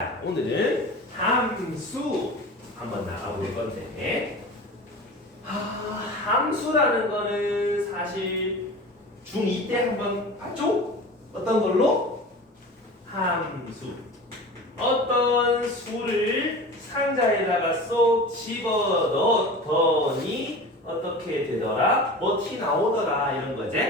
오늘은 함수 한번 나가볼 건데, 함수라는 거는 사실 중2 때 한번 봤죠? 어떤 걸로? 함수. 어떤 수를 상자에다가 쏙 집어 넣었더니 어떻게 되더라? 뭐 티 나오더라 이런 거지.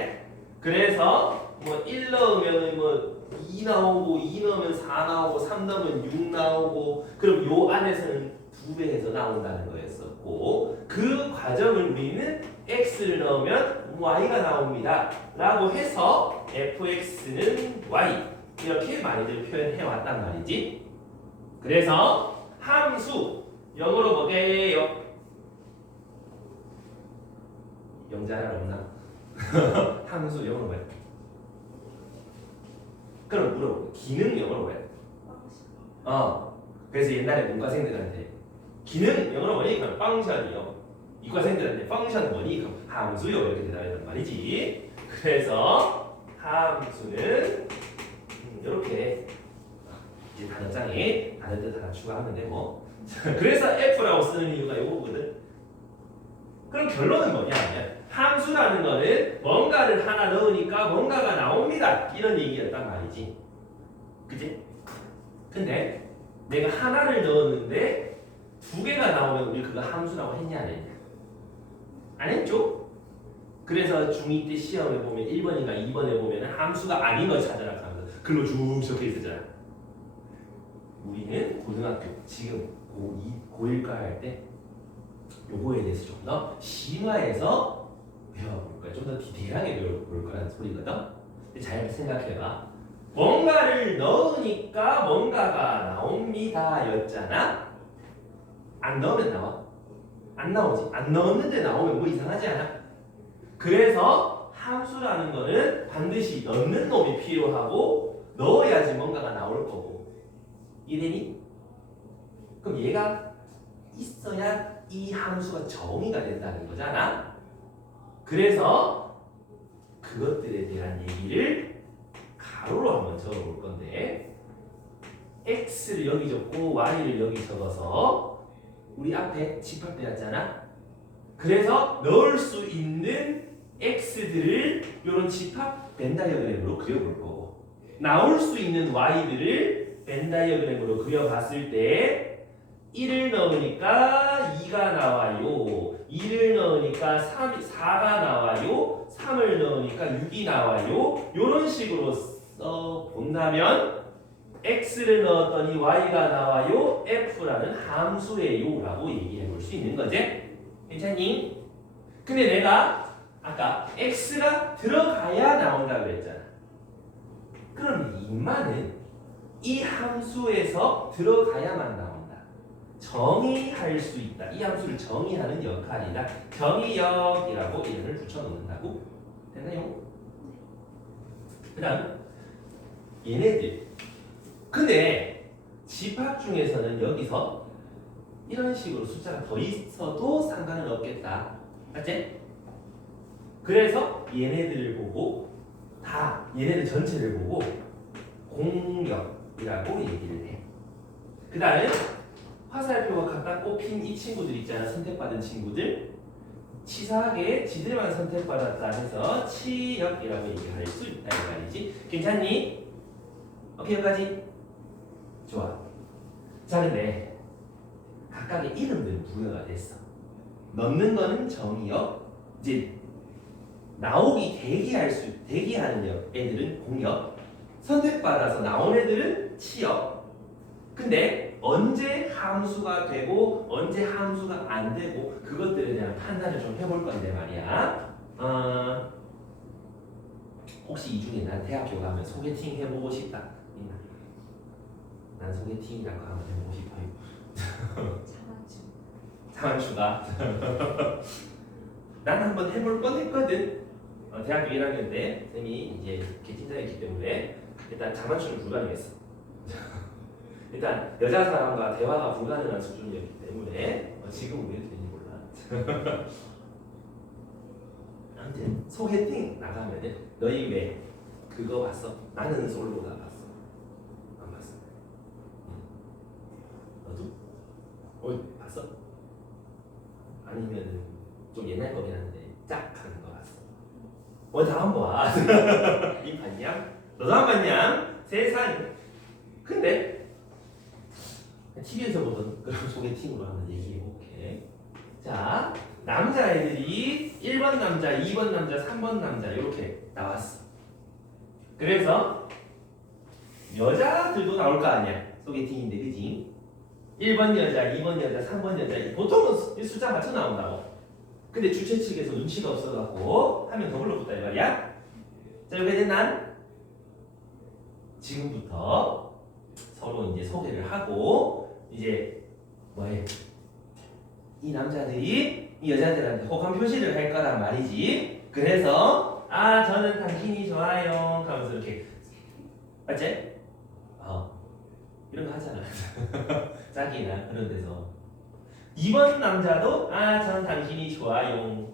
그래서 뭐 1 넣으면 뭐 2 나오고 2 넣으면 4 나오고 3 넣으면 6 나오고, 그럼 요 안에서는 2배 해서 나온다는 거였었고, 그 과정을 우리는 x를 넣으면 y가 나옵니다 라고 해서 fx는 y 이렇게 많이들 표현해 왔단 말이지. 그래서 함수 영어로 뭐게요? 영자랄 없나? 함수 영어로 뭐야? 그럼 물어볼게. 기능 영어로 뭐야? 그래서 옛날에 문과생들한테 기능 영어로 뭐니? 그럼 펑션이요. 이과생들한테 펑션 뭐니? 그럼 함수요. 이렇게 대답했단 말이지. 그래서 함수는 이렇게 이제 단어장에 다른 뜻 하나 추가하면 되고. 그래서 F라고 쓰는 이유가 이거거든. 그럼 결론은 뭐냐 하면 함수라는 거는 뭔가를 하나 넣으니까 뭔가가 나옵니다 이런 얘기였단 말이지. 그치? 근데 내가 하나를 넣었는데 2개가 나오면 우리 그거 함수라고 했냐 안 했냐? 안 했죠? 그래서 중2 때 시험에 보면 1번인가 2번에 보면 함수가 아닌 걸 찾아라 하면서 글로 쭉 적혀 있었잖아. 우리는 고등학교 지금 고1과 할 때 요거에 대해서 좀 더 심화해서 배워볼 거야. 좀 더 디테일하게 배워볼 거라는 소리거든. 근데 잘 생각해봐. 뭔가를 넣으니까 뭔가가 나옵니다 였잖아. 안 넣으면 나와? 안 나오지. 안 넣었는데 나오면 뭐 이상하지 않아? 그래서 함수라는 거는 반드시 넣는 놈이 필요하고 넣어야지 뭔가가 나올 거고. 이해되니? 그럼 얘가 있어야 이 함수가 정의가 된다는 거잖아. 그래서 그것들에 대한 얘기를 가로로 한번 적어볼 건데, x를 여기 적고 y를 여기 적어서 우리 앞에 집합되었잖아. 그래서 넣을 수 있는 x들을 이런 집합 벤 다이어그램으로 그려볼 거고, 나올 수 있는 y들을 벤 다이어그램으로 그려봤을 때 1을 넣으니까 2가 나와요. 2를 넣으니까 4가 나와요. 3을 넣으니까 6이 나와요. 이런 식으로 본다면 x를 넣었더니 y가 나와요. f라는 함수예요 라고 얘기해 볼 수 있는 거지. 괜찮니? 근데 내가 아까 x가 들어가야 나온다고 그랬잖아. 그럼 인마는 이 함수에서 들어가야만 나온다. 정의할 수 있다. 이 함수를 정의하는 역할이다. 정의역이라고 이름을 붙여놓는다고. 됐나요? 그 다음 얘네들. 근데 집합 중에서는 여기서 이런 식으로 숫자가 더 있어도 상관은 없겠다. 맞지? 그래서 얘네들을 보고 얘네들 전체를 보고 공역이라고 얘기를 해. 그 다음에 화살표가 각각 꼽힌 이 친구들 있잖아. 선택받은 친구들. 치사하게 지들만 선택받았다 해서 치역이라고 얘기할 수 있다 이 말이지. 괜찮니? 오케이, 여기까지? 좋아. 자, 근데 각각의 이름들은 부여가 됐어. 넣는 거는 정의역, 이제 나오기 대기하는 애들은 공역, 선택받아서 나온 애들은 치역. 근데 언제 함수가 되고 언제 함수가 안 되고 그것들에 대한 판단을 좀 해볼 건데 말이야. 혹시 이 중에 난 대학교 가면 소개팅 해보고 싶다. 난 소개팅이라고 한번 해보고 싶어요. 자만추가. 난 한번 해볼 뻔했거든. 대학교 1학년 때 쌤이 이제 개진자였기 때문에 일단 자만추는 불가능했어. 일단 여자 사람과 대화가 불가능한 수준이었기 때문에 지금 왜 되는지 몰라. 아무튼 소개팅 나가면은 너희 왜 그거 봤어? 나는 솔로다 봤어? 안 봤어? 너도? 봤어? 아니면 좀 옛날 거긴 한데 짝 하는 거 봤어? 다 한 봐. 이 봤냐? 너도 안 봤냐? 세상에. 근데 TV에서 보던 그런 소개팅으로 한번 얘기해볼게. 자, 남자애들이 1번 남자, 2번 남자, 3번 남자 이렇게 나왔어. 그래서 여자들도 나올 거 아니야. 소개팅인데 그지? 1번 여자, 2번 여자, 3번 여자 보통은 숫자 맞춰 나온다고. 근데 주최 측에서 눈치가 없어갖고 한 명 더 불러줬다 이 말이야. 자, 이렇게 된 난 지금부터 서로 이제 소개를 하고 이제 뭐해? 이 남자들이 이 여자들한테 호감 표시를 할 거란 말이지. 그래서 저는 당신이 좋아요 하면서 이렇게 맞지? 이런 거 하잖아. 짝이나 그런 데서 2번 남자도 전 당신이 좋아요.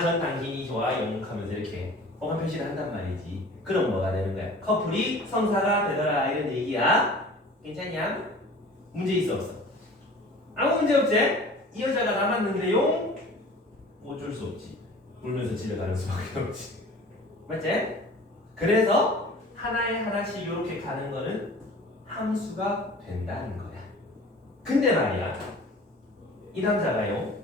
전 당신이 좋아요 하면서 이렇게 호감 표시를 한단 말이지. 그럼 뭐가 되는 거야? 커플이 성사가 되더라 이런 얘기야. 괜찮냐? 문제 있어 없어? 아무 문제 없지? 이 여자가 나갔는데요? 어쩔 수 없지. 울면서 집에 가는 수밖에 없지. 맞지? 그래서 하나에 하나씩 이렇게 가는 거는 함수가 된다는 거야. 근데 말이야, 이 남자가요,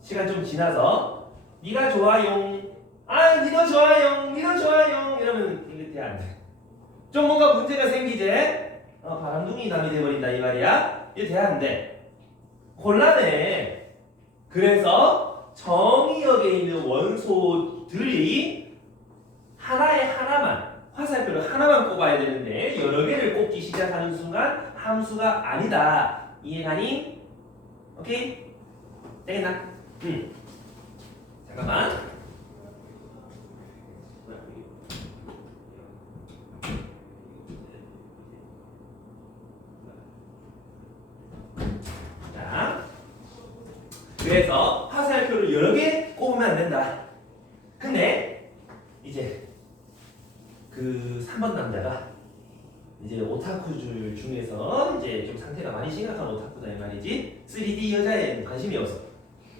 시간 좀 지나서 네가 좋아요, 니도 좋아요, 니도 좋아요 이러면 이게 돼 안 돼? 좀 뭔가 문제가 생기지? 바람둥이 남이 돼버린다 이 말이야. 이게 돼 안 돼? 곤란해. 그래서 정의역에 있는 원소들이 하나에 하나만, 화살표를 하나만 꼽아야 되는데 여러 개를 꼽기 시작하는 순간 함수가 아니다. 이해가니? 오케이? 되겠나? 잠깐만. 자, 그래서 화살표를 여러 개 꼽으면 안 된다. 근데 이제 그 3번 남자가 이제 오타쿠들 중에서 이제 좀 상태가 많이 심각한 오타쿠다 이 말이지. 3D 여자에 관심이 없어.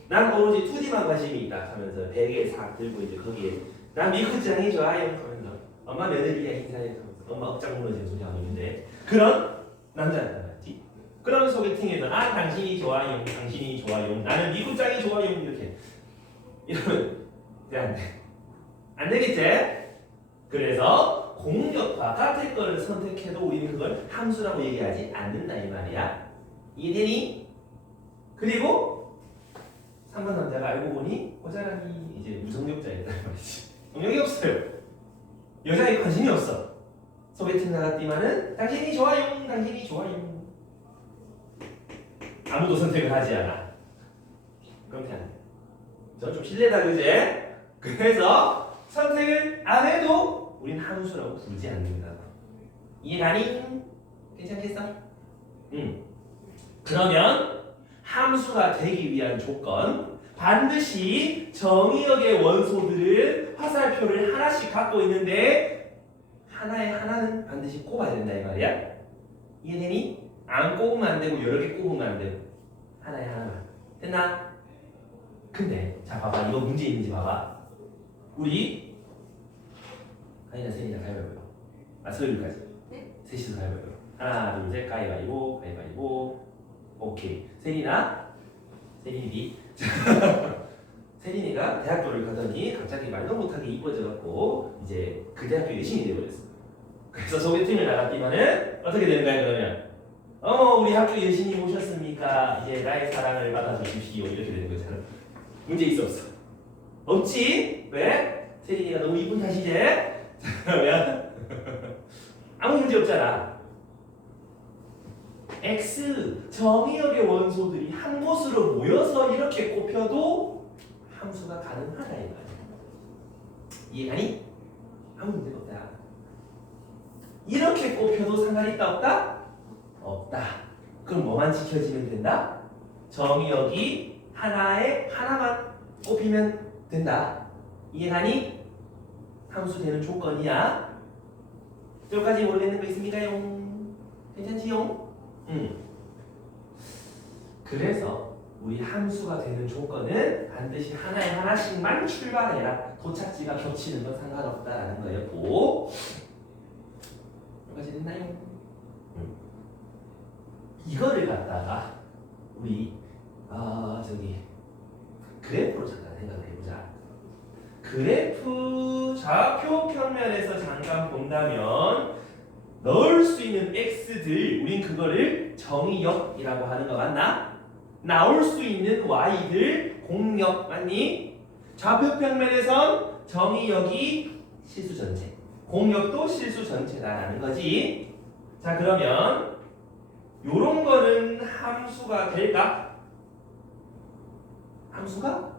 난 오로지 2D만 관심이 있다 하면서 베개 싹 들고 이제 거기에 난 미쿠짱이 좋아요 하면서 엄마 며느리야 인사해 하면서 엄마 억장 무너지는 소리 하고 있는데 그런 남자였단 말이지. 그런 소개팅에서 당신이 좋아요, 당신이 좋아요, 나는 미쿠짱이 좋아요 이렇게 이러면 안 돼. 안 되겠지? 그래서 공역과 같은 거를 선택해도 우리는 그걸 함수라고 얘기하지 않는다 이 말이야. 이해되니? 그리고 3번 남자가 알고 보니 호자랑이 이제 무성력자였단 말이지. 성력이 없어요. 여자에 관심이 없어. 소개팅 나갔지만은 당신이 좋아요, 당신이 좋아요. 아무도 선택을 하지 않아. 그렇게 안 돼. 저 좀 실례다 그제? 그래서 선택을 안 해도 우린 함수라고 부르지 않는다. 이해가니? 괜찮겠어? 그러면 함수가 되기 위한 조건, 반드시 정의역의 원소들은 화살표를 하나씩 갖고 있는데 하나에 하나는 반드시 꼽아야 된다 이 말이야. 이해되니? 안 꼽으면 안 되고 여러 개 꼽으면 안 되고 하나에 하나만. 됐나? 근데 자 봐봐, 이거 문제 있는지 봐봐. 우리 아니나 세리나 가위바위보. 서율까지. 네? 셋이서 가위바위보. 하나 둘 셋 가위바위보. 가위바위보. 오케이. 세리나 세린이 세린이가 대학교를 가더니 갑자기 말도 못하게 이뻐져갖고 이제 그 대학교 여신이 되어버렸어. 그래서 소개팅을 나갔지만은 어떻게 되는 거야 그러면? 우리 학교 여신이 오셨습니까? 이제 나의 사랑을 받아주십시오. 이렇게 되는 거잖아. 문제 있어 없어? 없지? 왜? 세린이가 너무 이쁜 탓이지? 그러면 아무 문제 없잖아. X 정의역의 원소들이 한 곳으로 모여서 이렇게 꼽혀도 함수가 가능하다 이 말이야. 이해가니? 아무 문제가 없다. 이렇게 꼽혀도 상관이 있다 없다? 없다. 그럼 뭐만 지켜지면 된다? 정의역이 하나에 하나만 꼽히면 된다. 이해가니? 함수 되는 조건이야. 여기까지 모르겠는 거 있습니까요? 괜찮지요? 그래서 우리 함수가 되는 조건은 반드시 하나에 하나씩만 출발해라. 도착지가 겹치는 건 상관없다라는 거예요. 고. 여기까지 됐나요? 이거를 갖다가 우리 그래프로 잠깐 생각해보자. 그래프 좌표 평면에서 잠깐 본다면 넣을 수 있는 x들 우린 그거를 정의역이라고 하는 거 맞나? 나올 수 있는 y들 공역 맞니? 좌표 평면에선 정의역이 실수 전체, 공역도 실수 전체다라는 거지. 자 그러면 요런 거는 함수가 될까? 함수가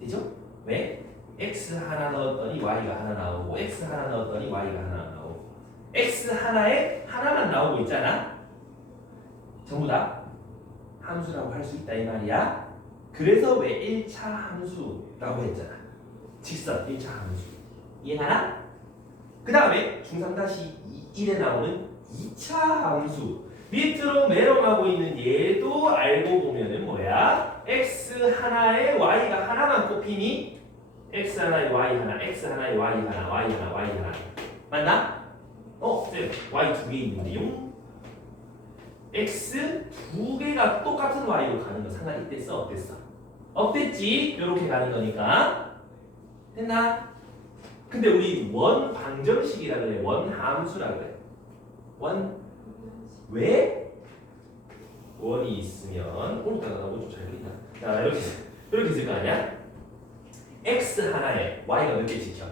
되죠? 왜? x 하나 넣었더니 y가 하나 나오고 x 하나 넣었더니 y가 하나 나오고 x 하나에 하나만 나오고 있잖아. 전부 다 함수라고 할 수 있다 이 말이야. 그래서 왜 1차 함수라고 했잖아. 직선 1차 함수. 이해하나? 그 다음에 중3-1에 나오는 2차 함수. 밑으로 내려가고 있는 얘도 알고 보면은 뭐야? x 하나에 y가 하나만 꼽히니 x 하나에 y 하나, x 하나에 y 하나, y 하나, y 하나 맞나? 쌤 y 두 개 있는데요? x 두 개가 똑같은 y로 가는 거 상관이 있댔어? 없댔어? 없댔지? 이렇게 가는 거니까 됐나? 근데 우리 원 방정식이라 그래. 원 함수라 그래. 왜? 원이 있으면 오늘따라 나 원 좀 잘 그린다. 자 이렇게 있을 거 아니야? x 하나에 y가 몇 개 지켜?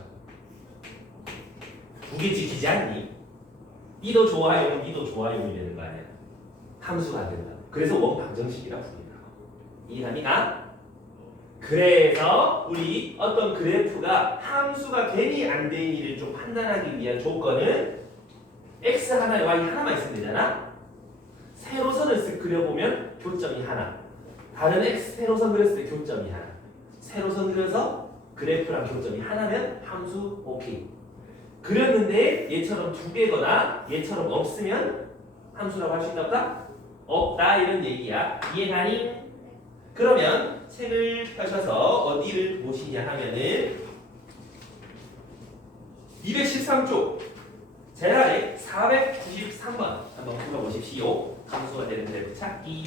두 개 지키지 않니? 니도 좋아요, 니도 좋아요이 되는 거 아니야? 함수가 안 된다. 그래서 원 방정식이라 부른다. 이해합니까? 그래서 우리 어떤 그래프가 함수가 되니 안 되니를 좀 판단하기 위한 조건은 x 하나에 y 하나만 있으면 되잖아. 세로선을 쓱 그려보면 교점이 하나. 다른 x 세로선 그렸을 때 교점이 하나. 세로선 그려서 그래프랑 교점이 하나면 함수 오케이. 그렸는데 얘처럼 두 개거나 얘처럼 없으면 함수라고 할 수 있다 없다? 없다 이런 얘기야. 이해가니? 그러면 책을 펴셔서 어디를 보시냐 하면은 213쪽 제일 아래 493번 한번 풀어보십시오. 함수가 되는 그래프 찾기.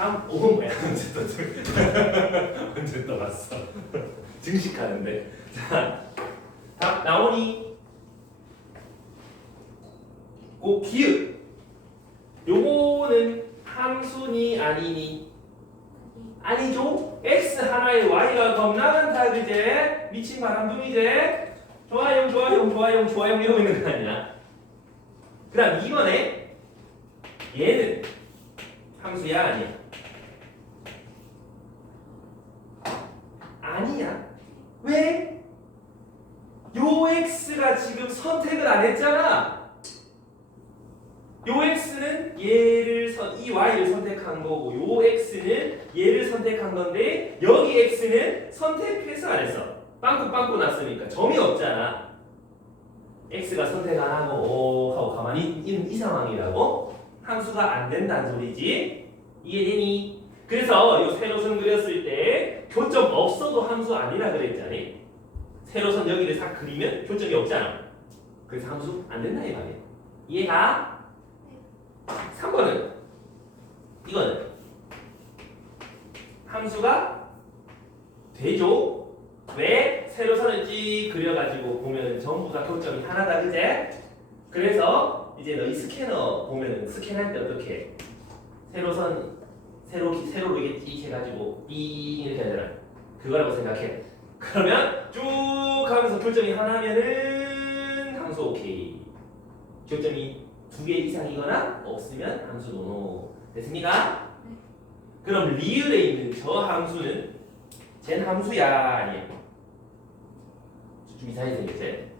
다음 5번 뭐야? 언제 또 왔어? 증식하는데. 자, 답 나오니? 고 기읍. 요거는 함수니 아니니? 아니죠? x 하나에 y가 겁나 많다 그제? 미친 바람둥이제? 좋아요 좋아요 좋아요 좋아요 이러고 있는 거 아니야? 그 다음 2번에 얘는 함수야 아니야? 아니야. 왜? 요 x가 지금 선택을 안 했잖아. 요 x는 이 y를 선택한 거고 요 x는 얘를 선택한 건데 여기 x는 선택해서 안 했어. 빵꾸 났으니까 점이 없잖아. x가 선택 안 하고 오 하고 가만히 있는 이 상황이라고 함수가 안 된다는 소리지. 이해되니? 그래서 요 세로선 그렸을 때 교점 없어도 함수 아니라 그랬잖니. 세로선 여기를 싹 그리면 교점이 없잖아. 그래서 함수 안 된다 이 말이야. 이해가? 3번은 이거는 함수가 되죠? 왜? 세로선을 쭉 그려가지고 보면 전부 다 교점이 하나다 그제? 그래서 이제 너희 스캐너 보면 스캔할 때 어떻게 세로로 이게 쭉 해가지고 삥 이렇게 하잖아. 그거라고 생각해. 그러면 쭉 하면서 교점이 하나면은 함수 오케이. 교점이 2개 이상이거나 없으면 함수 노노. 됐습니까? 네. 그럼 리을에 있는 저 함수는 쟨 함수야 아니야? 좀 이상하게 생겼지?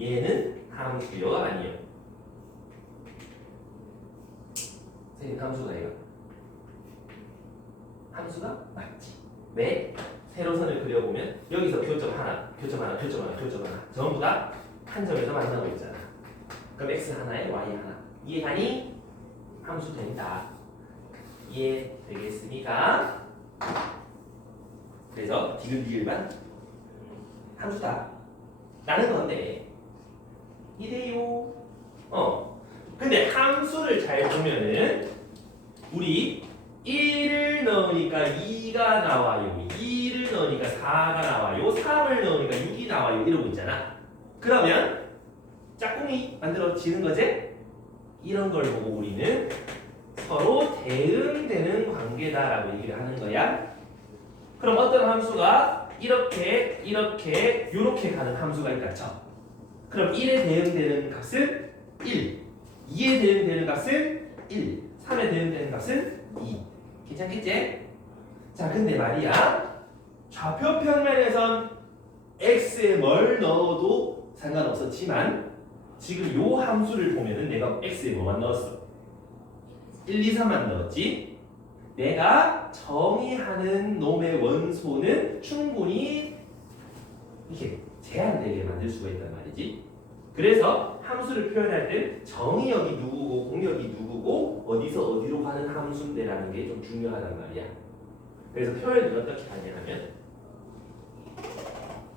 얘는 함수요 아니요? 선생님 함수가 얘가 함수가 맞지. 왜? 세로선을 그려보면 여기서 교점 하나 전부 다 한 점에서 만나고 있잖아. 그럼 x 하나에 y 하나. 이해하니? 함수 된다. 이해되겠습니까? 그래서 디귿리을만 함수다 라는 건데 이래요. 근데 함수를 잘 보면은 우리 1을 넣으니까 2가 나와요. 2를 넣으니까 4가 나와요. 3을 넣으니까 6이 나와요. 이러고 있잖아. 그러면 짝꿍이 만들어지는 거지? 이런 걸 보고 우리는 서로 대응되는 관계다라고 얘기를 하는 거야. 그럼 어떤 함수가 이렇게 가는 함수가 있다 쳐. 그럼 1에 대응되는 값은 1, 2에 대응되는 값은 1, 3에 대응되는 값은 2. 괜찮겠지? 자, 근데 말이야. 좌표 평면에선 x에 뭘 넣어도 상관없었지만 지금 요 함수를 보면은 내가 x에 뭐만 넣었어? 1, 2, 3만 넣었지? 내가 정의하는 놈의 원소는 충분히 이렇게 제한되게 만들 수가 있단 말이지. 그래서 함수를 표현할 때 정의역이 누구고 공역이 누구고 어디서 어디로 가는 함수인데라는 게 좀 중요하단 말이야. 그래서 표현을 어떻게 하냐 하면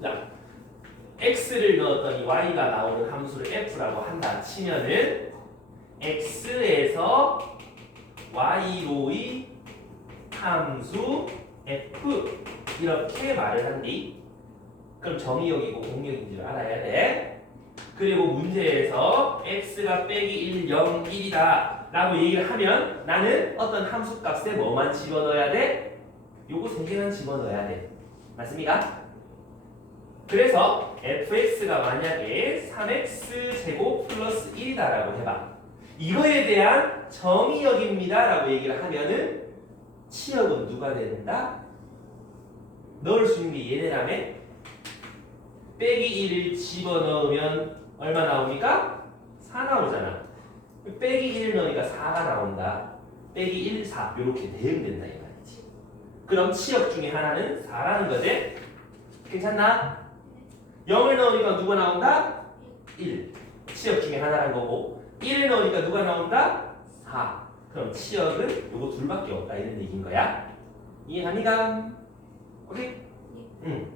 자, x를 넣었더니 y가 나오는 함수를 f라고 한다 치면은 x에서 y로의 함수 f 이렇게 말을 한디. 그럼 정의역이고 공역인 줄 알아야 돼. 그리고 문제에서 x가 빼기 1, 0, 1이다 라고 얘기를 하면 나는 어떤 함수 값에 뭐만 집어넣어야 돼? 요거 3개만 집어넣어야 돼. 맞습니까? 그래서 fx가 만약에 3x 제곱 플러스 1이다 라고 해봐. 이거에 대한 정의역입니다 라고 얘기를 하면은 치역은 누가 된다? 넣을 수 있는 게 얘네라며? 빼기 1을 집어넣으면 얼마 나옵니까? 4 나오잖아. 빼기 1을 넣으니까 4가 나온다. 빼기 1, 4 이렇게 대응된다 이 말이지. 그럼 치역 중에 하나는 4라는 거지? 괜찮나? 0을 넣으니까 누가 나온다? 1. 치역 중에 하나란 거고 1을 넣으니까 누가 나온다? 4. 그럼 치역은 요거 둘밖에 없다 이런 얘기인 거야. 이해합니까? 오케이? 응.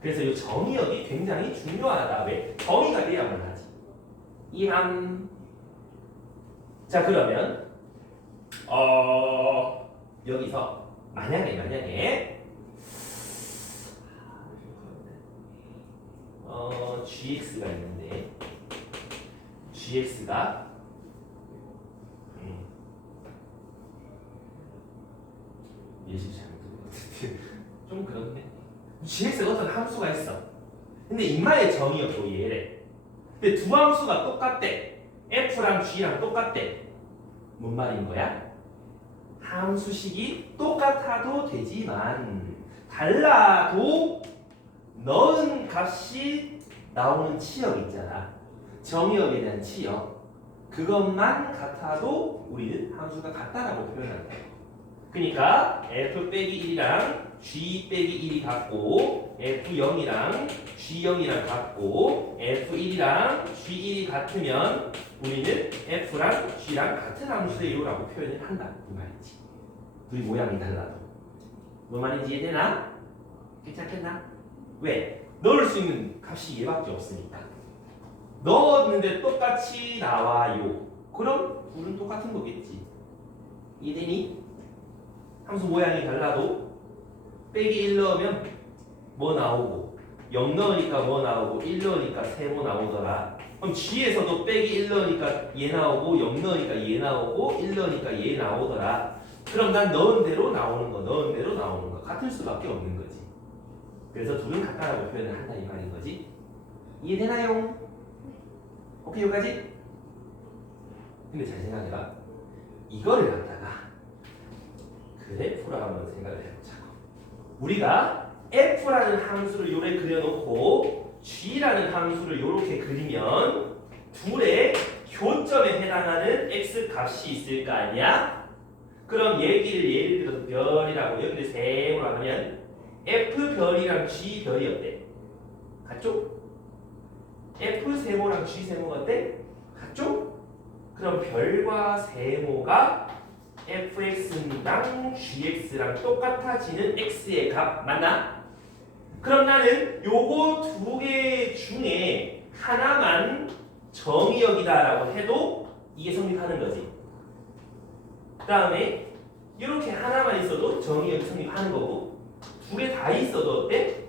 그래서 이 정의역이 굉장히 중요하다. 왜? 정의가 돼야만 하지. 이해함. 자, 그러면 여기서 만약에 gx가 있는데 gx가 예시 잘못된 것 같은데 좀 그런데 gx가 어떤 함수가 있어. 근데 인마의 정의였고 얘래. 근데 두 함수가 똑같대. f랑 g랑 똑같대. 뭔 말인 거야? 함수식이 똑같아도 되지만 달라도 넣은 값이 나오는 치역 있잖아. 정의역에 대한 치역. 그것만 같아도 우리는 함수가 같다라고 표현한다. 그러니까 f 빼기 1이랑 g 빼기 1이 같고 f0이랑 g0이랑 같고 f1이랑 g1이 같으면 우리는 f랑 g랑 같은 함수예요라고 표현을 한다 이 말이지. 둘이 모양이 달라도. 뭔 말인지 이해되나? 괜찮겠나? 왜? 넣을 수 있는 값이 얘밖에 없으니까. 넣었는데 똑같이 나와요. 그럼 둘은 똑같은 거겠지. 이해되니? 함수 모양이 달라도 빼기 1 넣으면 뭐 나오고 0 넣으니까 뭐 나오고 1 넣으니까 세모 나오더라. 그럼 g에서도 빼기 1 넣으니까 얘 나오고 0 넣으니까 얘 나오고 1 넣으니까 얘 나오더라. 그럼 난 넣은 대로 나오는 거 넣은 대로 나오는 거 같을 수밖에 없는 거지. 그래서 둘은 같다라고 표현을 한다 이 말인 거지. 이해되나요? 오케이 여기까지? 근데 잘 생각해봐. 이거를 갖다가 그래프라고 한번 생각을 해보자고. 우리가 f라는 함수를 요래 그려놓고 g라는 함수를 요렇게 그리면 둘의 교점에 해당하는 x 값이 있을 거 아니야? 그럼 얘기를 예를 들어서 별이라고 여기를 세모로 하면 f 별이랑 g 별이 어때? 같죠? f 세모랑 g 세모가 어때? 같죠? 그럼 별과 세모가 fx랑 gx랑 똑같아지는 x의 값 맞나? 그럼 나는 요거 두 개 중에 하나만 정의역이다라고 해도 이게 성립하는 거지. 그 다음에 이렇게 하나만 있어도 정의역이 성립하는 거고 두 개 다 있어도 어때?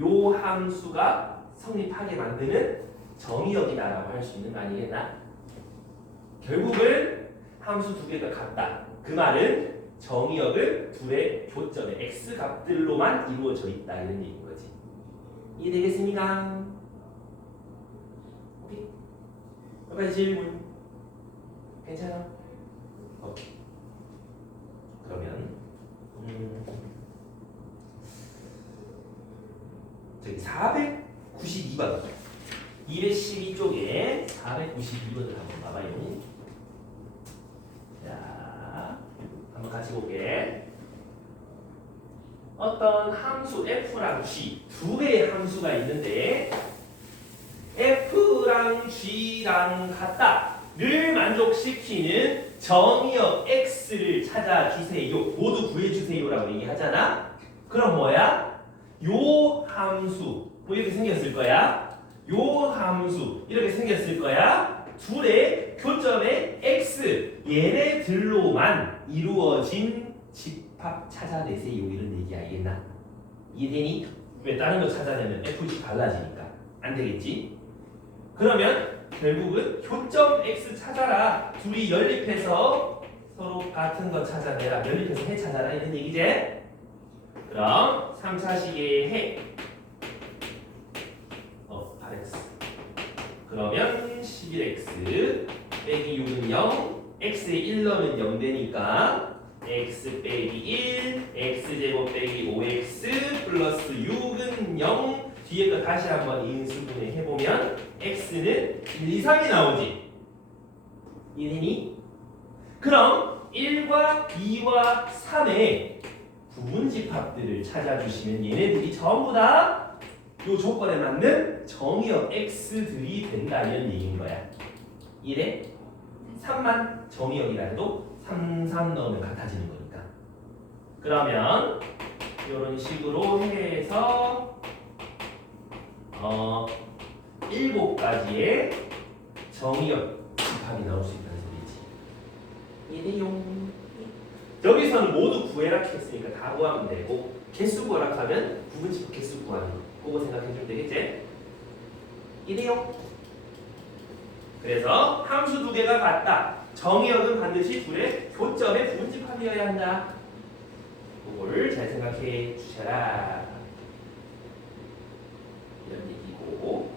요 함수가 성립하게 만드는 정의역이다라고 할 수 있는 거 아니겠나? 결국은 함수 두 개가 같다. 그 말은 정의역은 둘의 교점의 x 값들로만 이루어져 있다 이런 얘기인 거지. 이해되겠습니까? 오케이. 여기까지 질문. 괜찮아? 오케이. 그러면 저기 492번 212쪽에 492번을 한번 봐봐요. 자, 한번 같이 볼게. 어떤 함수 f랑 g 두 개의 함수가 있는데 f랑 g랑 같다를 만족시키는 정의역 x를 찾아주세요. 모두 구해주세요라고 얘기하잖아. 그럼 뭐야? 요 함수 뭐 이렇게 생겼을 거야. 요 함수 이렇게 생겼을 거야. 둘의 교점의 x 얘네들로만 이루어진 집합 찾아내세요 이런 얘기 알겠나? 이해되니? 왜 다른 거 찾아내면 fg 달라지니까 안 되겠지? 그러면 결국은 교점 x 찾아라. 둘이 연립해서 서로 같은 거 찾아내라. 연립해서 해 찾아라 이런 얘기지? 그럼 3차식의 해 8x 그러면 11x 빼기 6은 0 x에 1 넣으면 0 되니까 x 빼기 1 x제곱 빼기 5x 플러스 6은 0 뒤에 거 다시 한번 인수분해 해보면 x는 1, 2, 3이 나오지. 이해되니? 그럼 1과 2와 3의 부분집합들을 찾아주시면 얘네들이 전부 다 이 조건에 맞는 정의역 x들이 된다 이런 얘기인 거야. 1에 3만 정의역이라 해도 3, 3 넣으면 같아지는 거니까. 그러면 이런 식으로 해서 7가지의 정의역 집합이 나올 수 있다는 소리지. 이래용. 여기서는 모두 구해라 했으니까 다 구하면 되고 개수 구하라 하면 부분집합 개수 구하는 거 그거 생각해주면 되겠지? 이래용. 그래서 함수 두 개가 같다. 정의역은 반드시 둘의 교점의 부분집합이어야 한다. 그걸 잘 생각해 주셔라. 이런 얘기고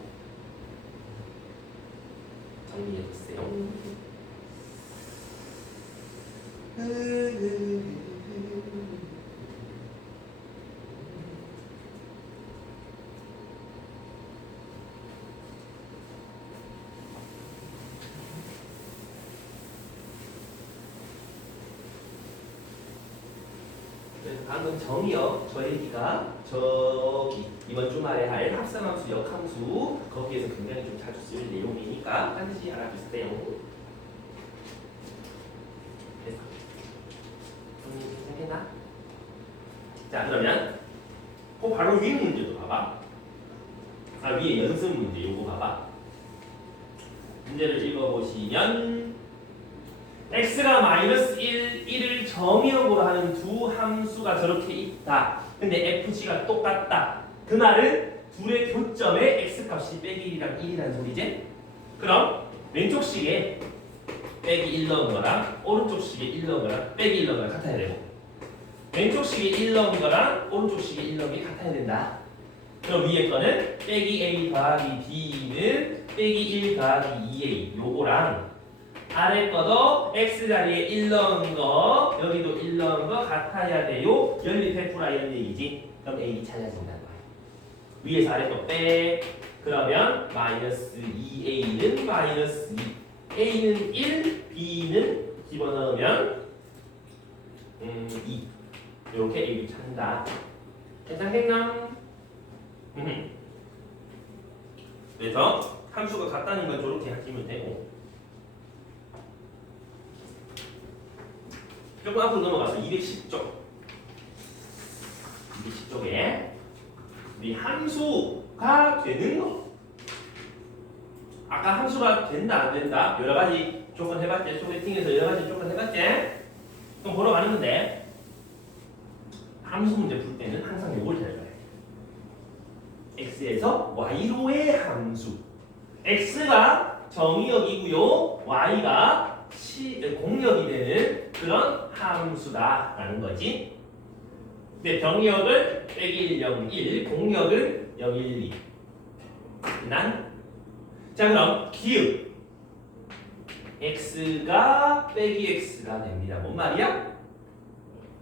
정리해 주세요. 방금 정의역 저 얘기가 저기 이번 주말에 할 합산함수 역함수 거기에서 굉장히 좀 자주 쓸 내용이니까 반드시 알아주세요. 됐어. 괜찮겠나? 자 그러면 그 바로 위에 문제도 봐봐. 아 위에 연습 문제 요거 봐봐. 문제를 읽어보시면 x가 마이너스 1, 1을 정의역으로 하는 두 함수가 저렇게 있다. 근데 fg가 똑같다. 그 말은 둘의 교점에 x값이 빼기 1이랑 1이라는 소리지? 그럼 왼쪽 식에 빼기 1 넣은 거랑 오른쪽 식에 1 넣은 거랑 빼기 1 넣은 거랑 같아야 되고 왼쪽 식에 1 넣은 거랑 오른쪽 식에 1 넣은 게 같아야 된다. 그럼 위에 거는 빼기 a 더하기 b는 빼기 1 더하기 2a 요거랑 아래 거도 x 자리에 1 넣은 거 여기도 1 넣은 거 같아야 돼요. 연립 100%라 이런 얘기지. 그럼 a 찾아진다는 거야. 위에서 아래 거 빼. 그러면 마이너스 2a는 마이너스 2. a는 1, b는 집어넣으면 2. 이렇게 a를 찾는다. 괜찮겠나? 그래서 함수가 같다는 건 저렇게 하시면 되고 조금 앞으로 넘어가서 210쪽 210쪽에 우리 함수가 되는 거 아까 함수가 된다 안 된다 여러 가지 조건 해봤지 소개팅에서 여러 가지 조건 해봤지 그럼 보러 가는 건데 함수 문제 풀 때는 항상 요걸 잘 봐야 돼 x에서 y로의 함수 x가 정의역이고요 y가 공역이 되는 그런 함수다라는 거지. 근데 병역은 빼기 1, 0, 1, 공역은 0, 1, 2. 자 그럼 기읍 x가 빼기 x가 됩니다. 뭔 말이야?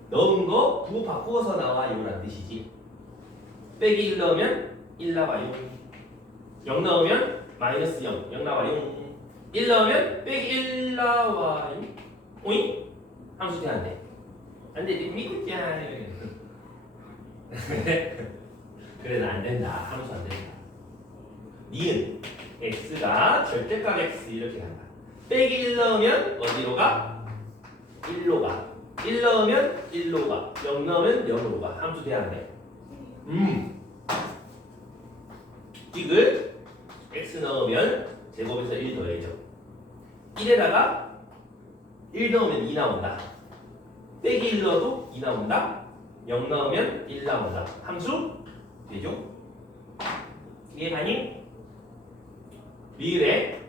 넣은 거 부호 바꾸어서 나와요라는 뜻이지. 빼기 1 넣으면 1 나와요. 0 넣으면 마이너스 0, 0 나와요. 1 넣으면 빼기 1 나와요. 오잉? 함수 돼 안 돼? 안 돼. 미국이야. 그래도 안 된다. 함수 안 된다. 니은 x가 절대값 x 이렇게 간다. 빼기 1 넣으면 어디로 가? 1로 가. 1 넣으면 1로 가. 0 넣으면 0으로 가. 함수 돼 안 돼? 이걸 x 넣으면 제곱에서 1 더해줘. 1에다가 1 넣으면 2 나온다. 빼기 1 넣어도 2 나온다. 0 넣으면 1 나온다. 함수 되죠? 이해가니? 리을에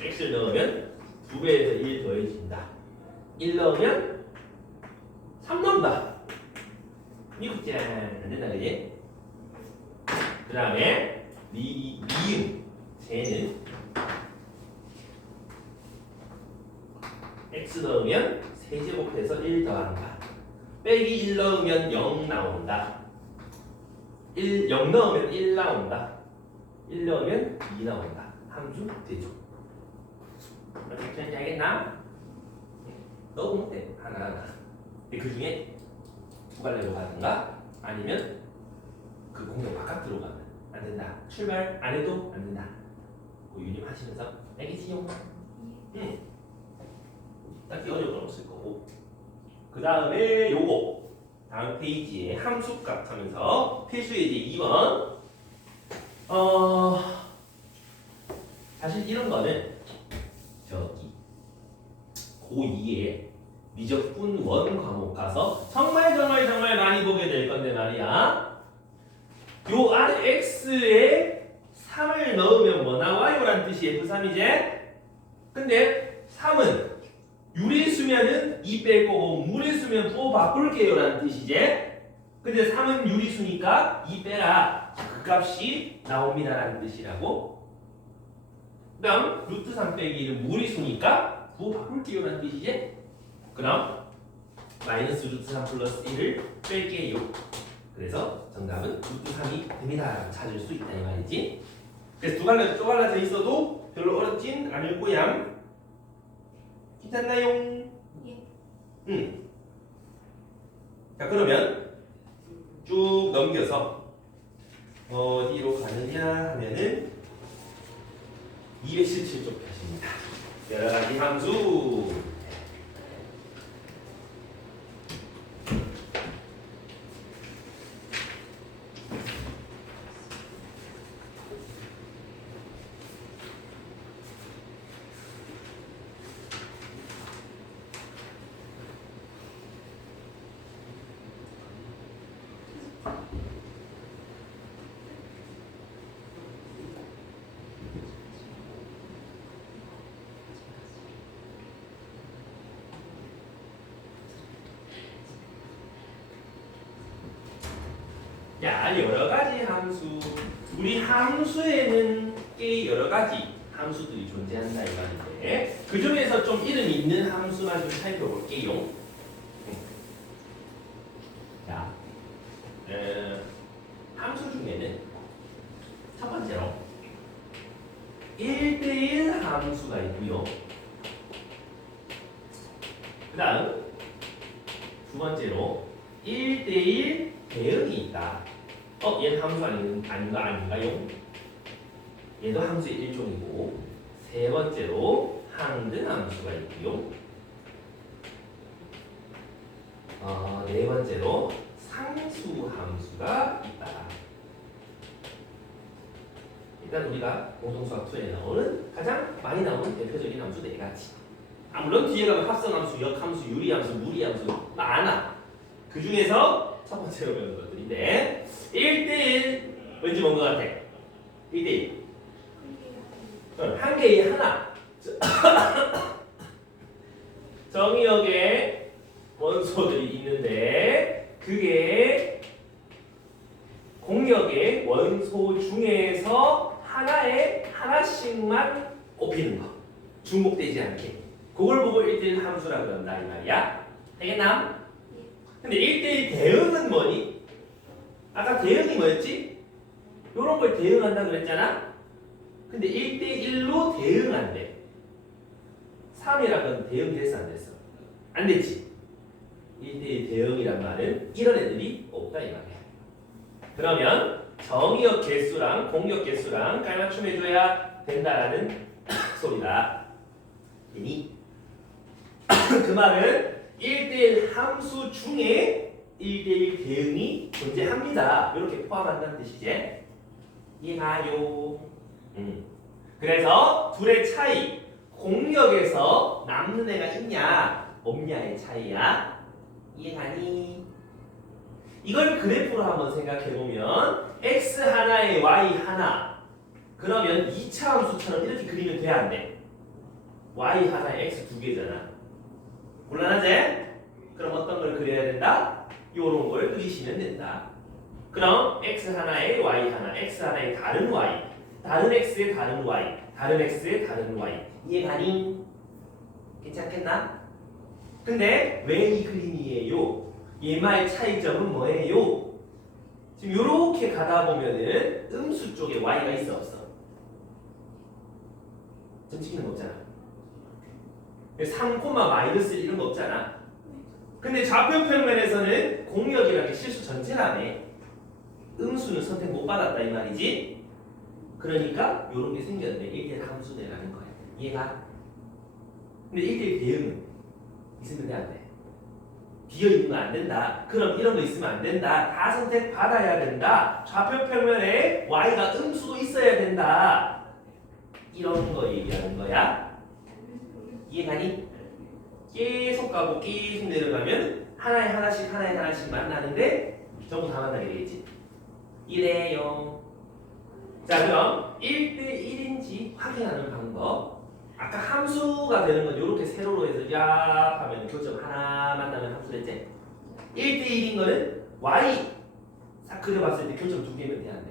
x를 넣으면 2배에서 1 더해진다. 1 넣으면 3 나온다. 이거 짠! 안 된다, 그지? 그 다음에 미음 쟤는 x 넣으면 세제곱해서 1 더한다. 빼기 1 넣으면 0 나온다. 0 넣으면 1 나온다. 1 넣으면 2 나온다. 함수 되죠. 어떻게 알겠나? 넣으면 돼. 하나하나. 근데 그 중에 두 갈래로 가든가 아니면 그 공격 바깥으로 가면 안 된다. 출발 안 해도 안 된다. 유념하시면서 알겠지요? 응. 딱히 어려운 건 없을 거고. 그 다음에 요거 다음 페이지에 함수값 하면서 필수예제 2번. 사실 이런 거는 저기 고2에 미적분 원 과목 가서 정말 많이 보게 될 건데 말이야. 요 아래 x에 3을 넣으면 뭐 나와요? 라는 뜻이 F3이제. 근데 3은 유리수면은 2 뺄 거고 무리수면 또 바꿀게요 라는 뜻이지. 근데 3은 유리수니까 2 빼라. 그 값이 나옵니다 라는 뜻이라고. 그 다음 루트 3 빼기 1은 무리수니까 또 바꿀게요 라는 뜻이지. 그럼 마이너스 루트 3 플러스 1을 뺄게요. 그래서 정답은 루트 3이 됩니다. 찾을 수 있다 이 말이지. 그래서 두 갈래 쪼갈라져 있어도 별로 어렵진 않을 거야. 괜찮나요? 예. 자 그러면 쭉 넘겨서 어디로 가느냐 하면은 217쪽 펴집니다. 여러 가지 함수. 야, 여러 가지 함수. 우리 함수에는 꽤 여러 가지 함수들이 존재한다 이 말인데 그 중에서 좀 이름 있는 함수만 좀 살펴볼게요. 자, 함수 중에는 첫 번째로 1대1 함수가 있고요. 그 다음 두 번째로 1대1 대응이 있다. 얘는 함수 아닌가요? 얘도 함수의 일종이고 세 번째로 항등 함수가 있고요. 네 번째로 상수 함수가 있다. 일단 우리가 공통수학 2에 나오는 가장 많이 나오는 대표적인 함수 네 가지. 물론 뒤에 가면 합성함수, 역함수, 유리함수, 무리함수 많아. 그 중에서 첫 번째로 배우는 것들인데 1대1 왠지 뭔 것 같아? 1대1 한 개에 하나 정의역에 원소들이 있는데 그게 공역의 원소 중에서 하나씩만 꼽히는 거 중복되지 않게 그걸 보고 1대1 함수라고 한다 이 말이야. 되겠나? 근데 1대1 대응은 뭐니? 아까 대응이 뭐였지? 요런 걸 대응한다 그랬잖아? 근데 1대1로 대응 안 돼. 3이란 건 대응됐어 안 됐어? 안 됐지? 1대1 대응이란 말은 이런 애들이 없다 이 말이야. 그러면 정의역 개수랑 공역 개수랑 깔맞춤 해줘야 된다라는 소리다. 되니? 그 말은 1대1 함수 중에 1대1 대응이 존재합니다. 이렇게 포함한다는 뜻이지. 이해가요? 그래서 둘의 차이, 공역에서 남는 애가 있냐 없냐의 차이야. 이해가니? 이걸 그래프로 한번 생각해보면 x 하나에 y 하나 그러면 2차 함수처럼 이렇게 그리면 돼 안 돼? y 하나에 x 두 개잖아. 곤란하지? 그럼 어떤 걸 그려야 된다? 요런 걸 그리시면 된다. 그럼 x 하나에 y 하나, x 하나에 다른 y, 다른 x에 다른 y, 다른 x에 다른 y. 이해가니? 괜찮겠나? 근데 왜 이 그림이에요? 얘마의 차이점은 뭐예요? 지금 요렇게 가다 보면은 음수 쪽에 y가 있어 없어? 점 찍히는 거 없잖아. 3, 마이너스 1 이런 거 없잖아. 근데 좌표 평면에서는 공역이라는 게 실수 전체라네. 음수는 선택 못 받았다 이 말이지. 그러니까 요런 게 생겼네. 1대1 함수대라는 거야. 이해가? 근데 1대1 대응은 있으면 돼 안 돼? 비어있는 거 안 된다. 그럼 이런 거 있으면 안 된다. 다 선택 받아야 된다. 좌표 평면에 y가 음수도 있어야 된다. 이런 거 얘기하는 거야. 이해가니? 계속 가고 계속 내려가면 하나에 하나씩 만나는데 전부 다 만나게 되겠지. 이래요. 자, 그럼 1대1인지 확인하는 방법. 아까 함수가 되는 건 이렇게 세로로 해서 야 하면 교점 하나 만나면 함수 됐지? 1대1인 거는 y 싹 그려봤을 때 교점 두 개면 돼, 안 돼?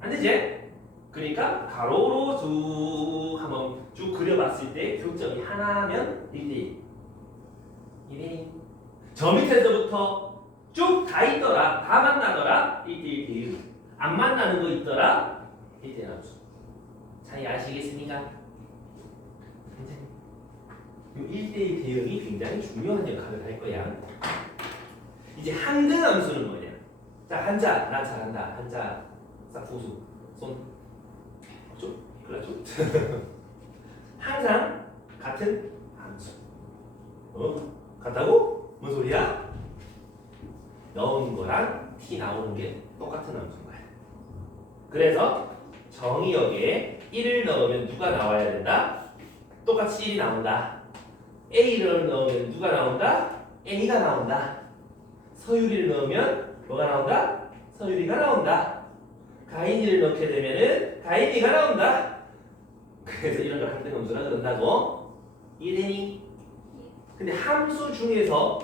안 되지? 그러니까 가로로 쭉 한번 쭉 그려봤을 때 교점이 하나면 1대1. 1대1. 저 밑에서부터 쭉 다 있더라, 다 만나더라, 1대1 대응. 안 만나는 거 있더라, 1대1 함수. 차이 아시겠습니까? 이 1대1 대응이 굉장히 중요한 역할을 할 거야. 이제 한근 함수는 뭐냐? 자, 한자, 나 잘한다. 한자, 싹 고수, 손, 좀, 그래 좀. 항상 같은 함수. 같다고? 뭔 소리야? 넣은 거랑 t 나오는 게 똑같은 함수인 거야. 그래서 정의역에 1을 넣으면 누가 나와야 된다? 똑같이 1이 나온다. A를 넣으면 누가 나온다? A가 나온다. 서유리를 넣으면 뭐가 나온다? 서유리가 나온다. 가인이를 넣게 되면은 가인이가 나온다. 그래서 이런 걸 한등함수라 그런다고. 이해되니? 근데 함수 중에서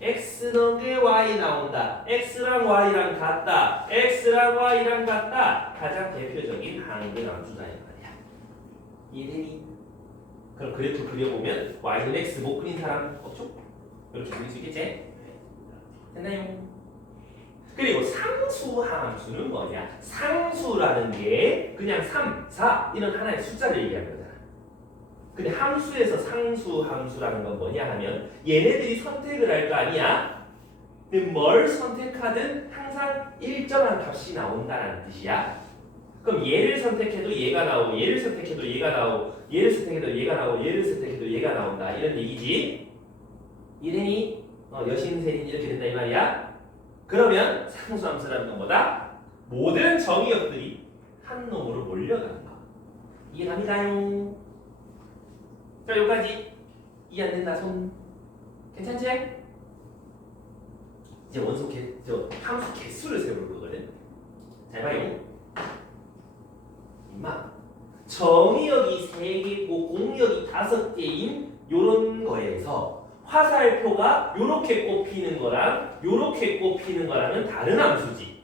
x 넣은 게 y 나온다. x랑 y랑 같다. x랑 y랑 같다. 가장 대표적인 한등함수다 이 말이야. 이해되니? 그럼 그래프 그려보면 y는 x 못 그린 사람 없죠? 이렇게 그릴 수 있겠지? 됐나요? 그리고 상수함수는 뭐냐? 상수라는 게 그냥 3, 4 이런 하나의 숫자를 얘기하는 거잖아. 근데 함수에서 상수함수라는 건 뭐냐 하면 얘네들이 선택을 할 거 아니야? 근데 뭘 선택하든 항상 일정한 값이 나온다는 뜻이야. 그럼 얘를 선택해도 얘가 나오고 얘를 선택해도 얘가 나오고 얘를 선택해도 얘가 나오고 얘를 선택해도 얘가 나온다 이런 얘기지. 이래니 여신세린 이렇게 된다 이 말이야. 그러면 상수함수라는 건 뭐다? 모든 정의역들이 한 놈으로 몰려가는 거. 이해갑니까요? 자, 여기까지 이해 안 된다 손. 괜찮지? 이제 원소 함수 개수를 세울 거거든. 잘 봐요. 임마, 정의역이 3개고 공역이 5개인 요런 거에서 화살표가 요렇게 꼽히는 거랑 요렇게 꼽히는 거랑은 다른 함수지.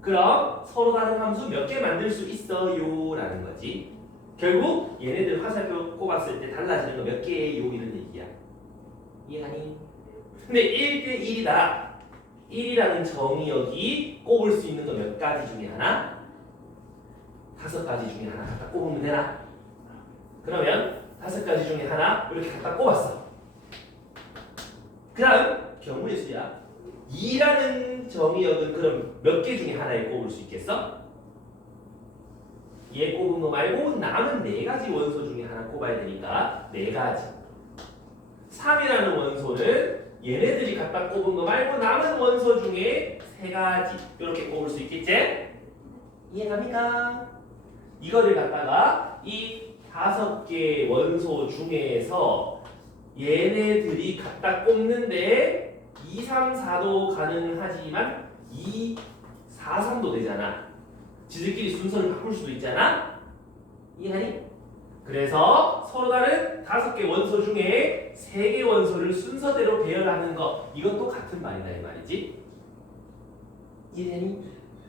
그럼 서로 다른 함수 몇 개 만들 수 있어요 라는 거지. 결국 얘네들 화살표 꼽았을 때 달라지는 거 몇 개예요 이런 얘기야. 이해하니? 근데 1대1이다. 1이라는 정의역이 꼽을 수 있는 거 몇 가지 중에 하나? 5가지 중에 하나 갖다 꼽으면 되나? 그러면 5가지 중에 하나 이렇게 갖다 꼽았어. 그 다음 경우의 수야. 2라는 정의역은 그럼 몇 개 중에 하나에 꼽을 수 있겠어? 얘 꼽은 거 말고 남은 4가지 원소 중에 하나 꼽아야 되니까 4가지. 3이라는 원소는 얘네들이 갖다 꼽은 거 말고 남은 원소 중에 3가지 이렇게 꼽을 수 있겠지? 이해갑니까? 이거를 갖다가 이 5개 원소 중에서 얘네들이 갖다 꼽는데 2, 3, 4도 가능하지만 2, 4, 3도 되잖아. 지들끼리 순서를 바꿀 수도 있잖아. 이해하니? 그래서 서로 다른 5개 원소 중에 3개 원소를 순서대로 배열하는 거 이것도 같은 말이다 이 말이지. 이해되니?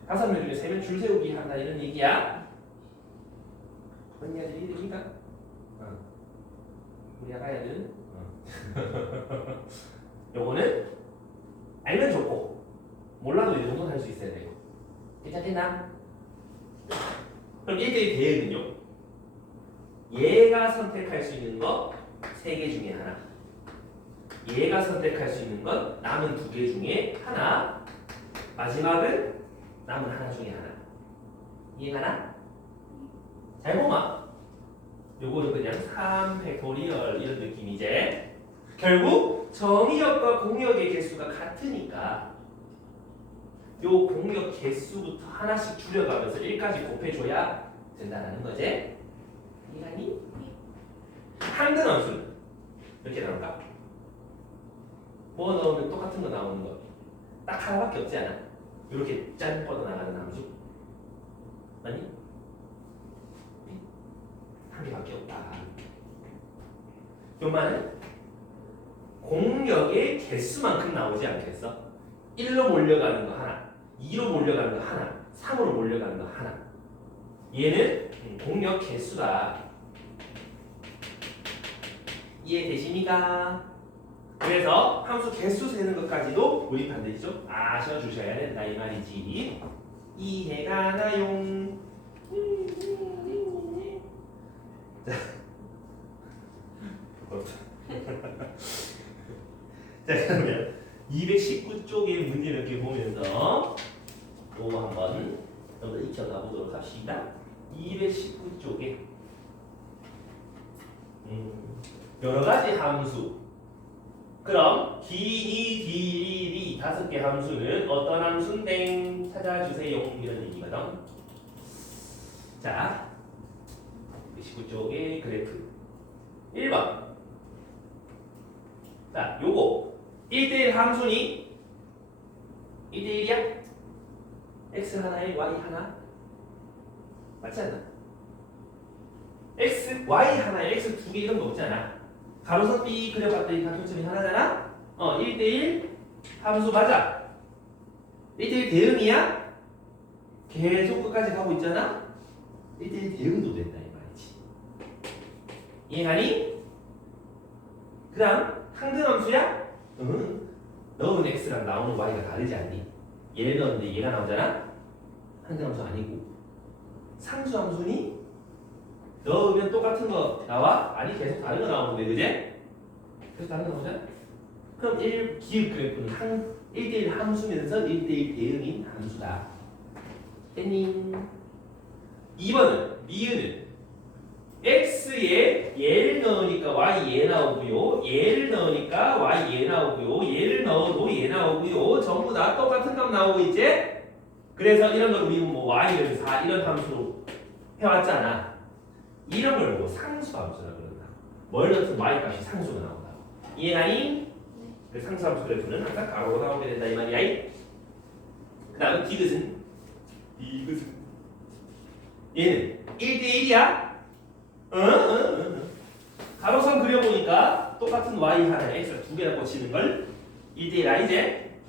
5명 중에 3명 줄 세우기 한다 이런 얘기야. 언니야들 이해됩니까? 우리 아가야들은 요거는 알면 좋고 몰라도 이 정도는 할 수 있어야 되고. 괜찮겠나? 그럼 1대1 대응은요? 얘가 선택할 수 있는 거 3개 중에 하나, 얘가 선택할 수 있는 건 남은 2개 중에 하나, 마지막은 남은 하나 중에 하나. 이해가나? 잘 보마. 요거는 그냥 3팩토리얼 이런 느낌이지. 결국 정의역과 공역의 개수가 같으니까 요 공역 개수부터 하나씩 줄여가면서 1까지 곱해줘야 된다는 거지. 이해가니? 한근함수는 몇 개 나올까? 뭐 넣으면 똑같은 거 나오는 거 딱 하나밖에 없지 않아? 이렇게 짠 뻗어나가는 함수 아니? 한 개밖에 없다. 요 말은 공역의 개수만큼 나오지 않겠어? 1로 몰려가는 거 하나, 2로 몰려가는 거 하나, 3으로 몰려가는 거 하나. 얘는 공역 개수다. 이해되십니까? 그래서 함수 개수 세는 것까지도 우리 반드시죠 아셔주셔야 된다 이 말이지. 이해가 나용. 자, 자 그러면 219쪽의 문제 몇 개 보면서 또 한번 좀 더 익혀가 보도록 합시다. 219쪽에 여러 가지 함수. 그럼 D, D, D 다섯 개 함수는 어떤 함수인데 찾아주세요 이런 얘기거든. 자, 19쪽의 그래프 1번. 자, 요거 1대1 함수니 1대1이야? x 하나에 y 하나 맞지 않나? x, y 하나에 x 두 개 이런 거 없잖아. 가로선 B 그려봤더니 다통점이 하나잖아? 1대1 함수 맞아. 1대1 대응이야? 계속 끝까지 가고 있잖아? 1대1 대응도 된다 이 말이지. 이해가니? 그 다음 항등함수야? 응. 넣은 x랑 나오는 y가 다르지 않니? 얘를 넣었는데 얘가 나오잖아? 항등함수 아니고. 상수함수니? 넣으면 똑같은 거 나와? 아니 계속 다른 거 나오는데 그제? 계속 다른 거 나오잖아? 그럼 1기울 그래프는 1대1 함수면서 1대1 대응인 함수다. 됐니? 2번은 미은은 x에 얘를 넣으니까 y 얘 나오고요. 얘를 넣으니까 y 얘 나오고요. 얘를 넣어도 얘 나오고요. 전부 다 똑같은 값 나오고 있지? 그래서 이런 걸 우리 뭐 y를 4 이런 함수로 해왔잖아. 이런 걸 뭐 상수함수라 그런다. 뭘 넣든 y 값이 상수가 나온다. 이해가니? 그 상수함수 그래프는 항상 가로로 나오게 된다 이 말이야. 그 다음 디귿은 얘는 1대1이야? 가로선 그려보니까 똑같은 y 하나에 x를 두 개나 꽂히는 걸 1대1 이제?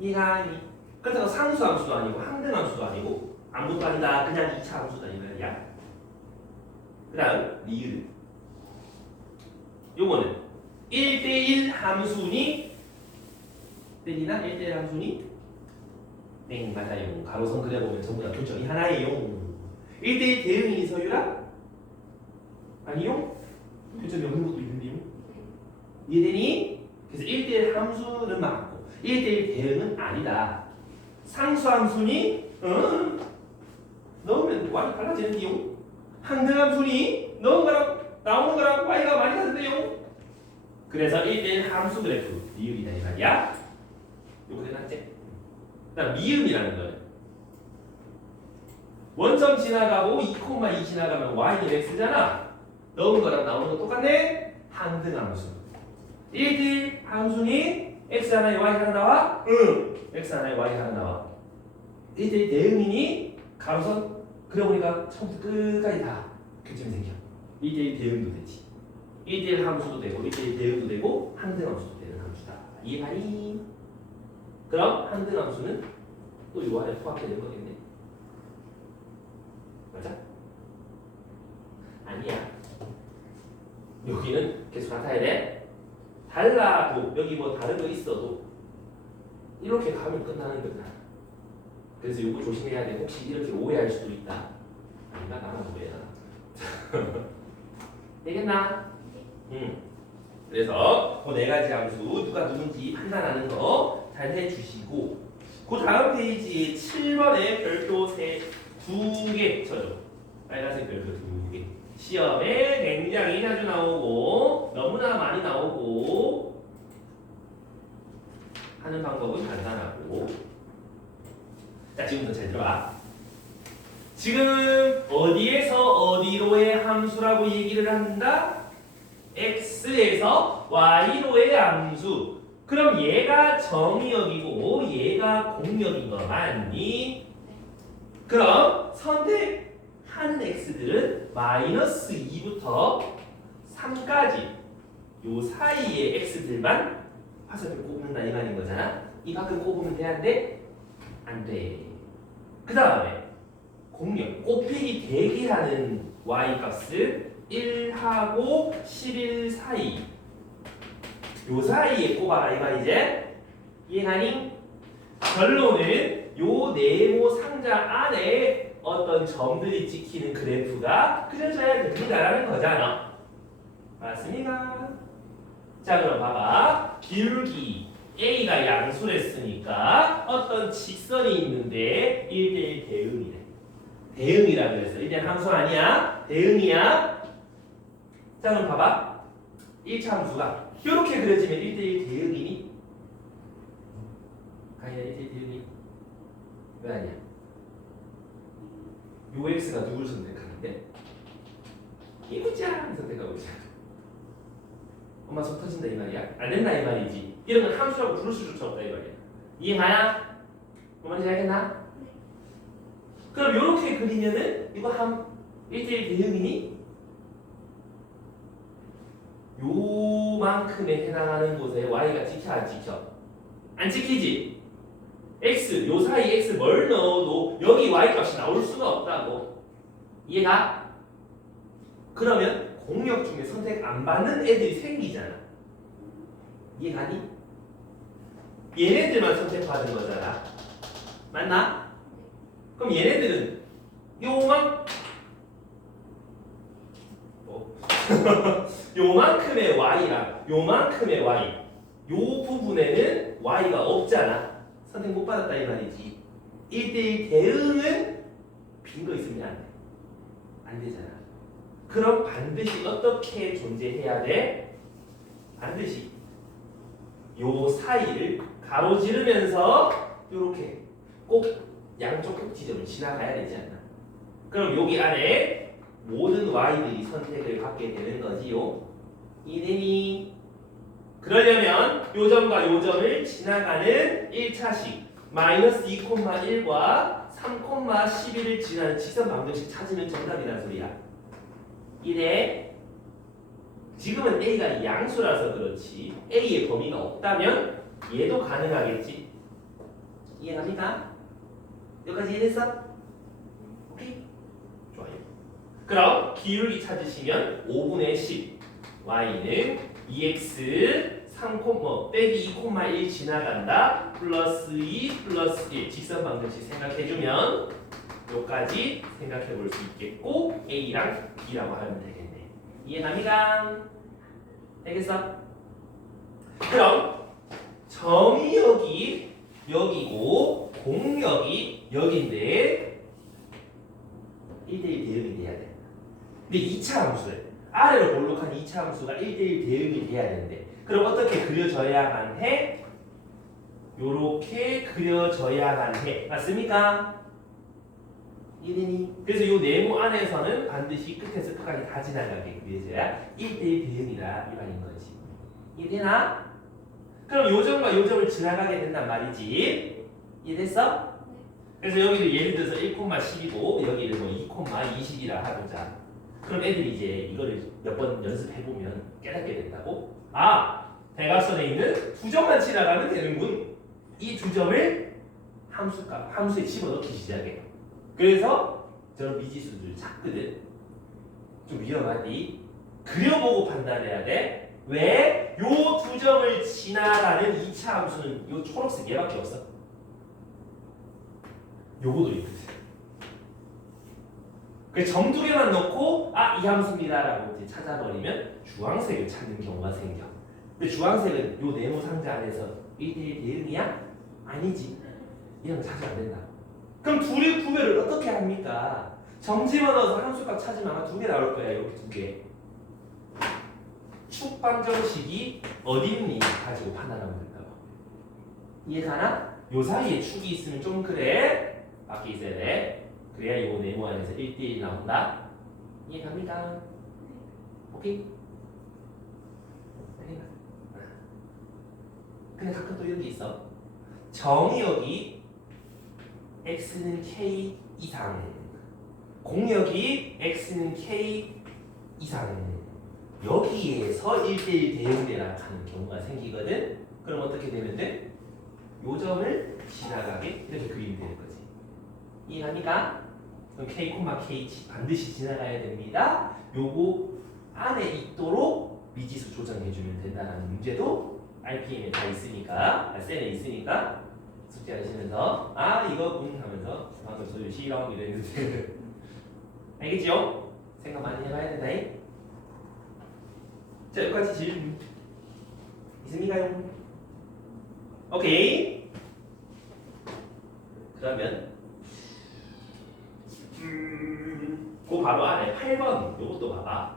이해가니? 그렇다고 상수함수도 아니고 항등함수도 아니고 아무것도 아니다. 그냥 2차 함수다 이 말이야. 그 다음 리을. 요거는 1대1 함수니? 때리나? 1대1 함수니? 네 맞아요. 가로선 그려보면 전부 다 교점이 하나예요. 1대1 대응이 서유라? 아니요? 교점이 없는 것도 있는데요? 이해되니? 그래서 1대1 함수는 맞고 1대1 대응은 아니다. 상수함수니? 넣으면 y 달라지는데요? 항등함수니? 넣은 거랑 나오는 거랑 y가 많이 다른데요? 그래서 1대1 함수 그래프 미음이다 이 말이야. 요거 해놨지? 그 다음 미음이라는 거는 원점 지나가고 2,2 지나가면 y는 x잖아. 넣은 거랑 나오는 거 똑같네? 항등함수. 1대1 함수니? x 하나에 y 하나 나와? 응. x 하나에 y 하나 나와. 1대1 대응이니? 가로선 그려보니까 처음부터 끝까지 다 교점이 생겨. 1대1 대응도 되지. 1대1 함수도 되고 1대1 대응도 되고 항등함수도 되는 함수다. 이해하니? 그럼 항등함수는 또 이거 안에 포함되는 거겠네. 맞아? 아니야. 여기는 계속 같아야 돼. 달라도 여기 뭐 다른 거 있어도 이렇게 가면 끝나는 거다. 그래서 이거 조심해야 돼. 혹시 이렇게 오해할 수도 있다. 아닌가? 나만 오해하나? 되겠나? 그래서 그 네 가지 함수 누가 누군지 판단하는 거 잘 해주시고 그 다음 페이지에 7번에 별도 두 개 쳐줘. 빨간색 별도 두 개. 시험에 굉장히 자주 나오고 너무나 많이 나오고 하는 방법은 간단하고. 자, 지금부터 잘 들어봐. 지금 어디에서 어디로의 함수라고 얘기를 한다? x에서 y로의 함수. 그럼 얘가 정의역이고 얘가 공역인 거 맞니? 그럼 선택하는 x들은 마이너스 2부터 3까지 요 사이의 x들만 화살표 꼽는다 이 말인 거잖아. 이 밖은 꼽으면 돼, 안 돼? 안 돼. 그 다음에 공역 곱하기 대기하는 y 값은 1하고 11 사이 요 사이에 꼽아라 이 말이지. 이해가니? 결론은 요 네모 상자 안에 어떤 점들이 찍히는 그래프가 그려져야 됩니다라는 거잖아. 맞습니까? 자 그럼 봐봐. 기울기 A가 양수랬으니까 어떤 직선이 있는데 1대1 대응이래. 대응이라 그랬어. 일단 함수 아니야. 대응이야. 자 그럼 봐봐. 1차 함수가 이렇게 그려지면 1대1 대응이니? 아니야 1대1 대응이 왜 아니야? 요 x가 누굴 선택하는데? 이거짱 선택하고 있잖아. 엄마 속 터진다 이 말이야? 안 된다 이 말이지. 이런 건 함수라고 부를 수조차 없다 이 말이야. 이해가나? 뭔지 알겠나? 그럼 이렇게 그리면은 이거 한 1대1 대응이니? 요만큼에 해당하는 곳에 y가 찍혀 안 찍혀? 안 찍히지? x 요 사이 x 뭘 넣어도 여기 y 값이 나올 수가 없다고. 이해가? 그러면 공역 중에 선택 안 받는 애들이 생기잖아. 이해가니? 얘네들만 선택받은 거잖아. 맞나? 그럼 얘네들은 요만큼의 y랑 요만큼의 y 요 부분에는 y가 없잖아. 선택 못 받았다 이 말이지. 1대1 대응은 빈 거 있으면 안 돼. 안 되잖아. 그럼 반드시 어떻게 존재해야 돼? 반드시 요 사이를 가로지르면서 요렇게 꼭 양쪽 꼭 지점을 지나가야 되지 않나? 그럼 여기 안에 모든 y들이 선택을 받게 되는 거지요. 이되니? 그러려면 요 점과 요 점을 지나가는 1차식 마이너스 2,1과 3,11을 지나는 직선 방정식 찾으면 정답이란 소리야. 이래. 지금은 A가 양수라서 그렇지 A의 범위가 없다면 얘도 가능하겠지. 이해갑니까? 여기까지 이해됐어? 오케이? 좋아요. 그럼 기울기 찾으시면 5분의 10 y는 2x 3, 빼기 2,1 지나간다 플러스 2 플러스 1 직선 방정식 생각해주면 요까지 생각해 볼 수 있겠고 A랑 B라고 하면 되겠네. 이해갑니까? 되겠어? 그럼 정의역이 여기고 공역이 여기인데 1대1 대응이 돼야 돼. 근데 2차 함수래. 아래로 볼록한 2차 함수가 1대1 대응이 돼야 되는데 그럼 어떻게 그려져야만 해? 요렇게 그려져야만 해. 맞습니까? 이해되니? 그래서 이 네모 안에서는 반드시 끝에서 끝까지 다 지나가게 그려져야 1대1 대응이다 이 말인 거지. 이해되나? 그럼 요 점과 요 점을 지나가게 된단 말이지. 이해됐어? 그래서 여기를 예를 들어서 1,10이고 여기를 뭐 2,20이라 하자. 그럼 애들이 이제 이거를 몇 번 연습해보면 깨닫게 된다고? 아! 대각선에 있는 두 점만 지나가면 되는군. 이 두 점을 함수에 집어넣기 시작해. 그래서 저런 미지수들 찾거든. 좀 위험하디. 그려보고 판단해야 돼. 왜? 요 두 점을 지나가는 2차 함수는 요 초록색 얘밖에 없어. 요거도 있거든. 그래서 점 두 개만 넣고 이 함수입니다라고 이제 찾아버리면 주황색을 찾는 경우가 생겨. 근데 주황색은 요 네모 상자 안에서 1대1 대응이야? 아니지. 이런 거 찾으면 안 된다. 그럼 둘이 구별을 어떻게 합니까? 점 집어넣어서 함수값 찾으면 아마 두 개 나올 거야. 이렇게 두 개. 축 방정식이 어딨니? 가지고 판단하면 된다고. 이해가나? 요 사이에 축이 있으면 좀 그래. 밖에 있어야 돼. 그래야 요 네모 안에서 1대1 나온다. 이해갑니까? 오케이? 근데 가끔 또 이런 게 있어. 정의역이 x는 k 이상, 공역이 x는 k 이상. 여기에서 1대1 대응되라 하는 경우가 생기거든. 그럼 어떻게 되면 돼? 요 점을 지나가게 이렇게 그리면 되는 거지. 이해합니까? 그럼 k, k 반드시 지나가야 됩니다. 요거 안에 있도록 미지수 조정해주면 된다는 문제도 RPM에 다 있으니까, 셀에 있으니까 숙제하시면서 이거군 하면서 방금 저희 시라고 이랬는데 알겠죠? 생각 많이 해봐야 된다. 자, 여기까지 질문 있습니까요? 오케이. 그러면 그 바로 안에 8번 요것도 봐봐.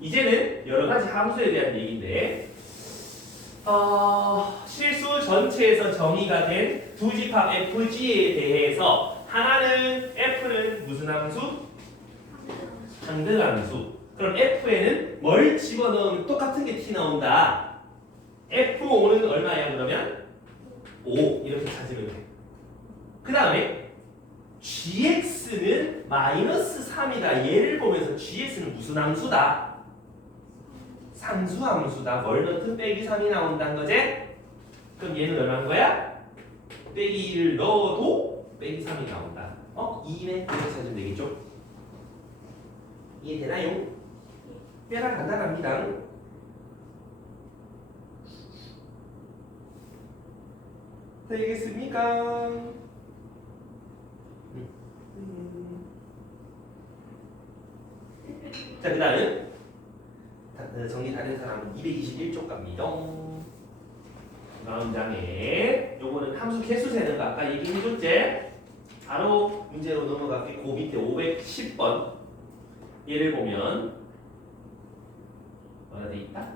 이제는 여러 가지 함수에 대한 얘기인데 실수 전체에서 정의가 된 두 집합 FG에 대해서 하나는 F는 무슨 함수? 상등함수. 그럼 F에는 뭘 집어넣으면 똑같은 게 T 나온다. F5는 얼마야 그러면? 5 이렇게 찾으면 돼. 그 다음에 GX는 마이너스 3이다. 얘를 보면서 GX는 무슨 함수다? 상수함수다. 뭘 넣든 빼기 3이 나온다는 거지? 그럼 얘는 얼마인 거야? 빼기 1을 넣어도 빼기 3이 나온다. 2네? 이렇게 찾으면 되겠죠? 이해되나요? 꽤나 간단합니다. 되겠습니까? 자, 그 다음 정리 다 된 사람은 221쪽 갑니다. 다음 장에 요거는 함수 개수 세는 거 아까 얘기해줬지? 바로 문제로 넘어갈게. 그 밑에 510번 얘를 보면 뭐가 돼 있다?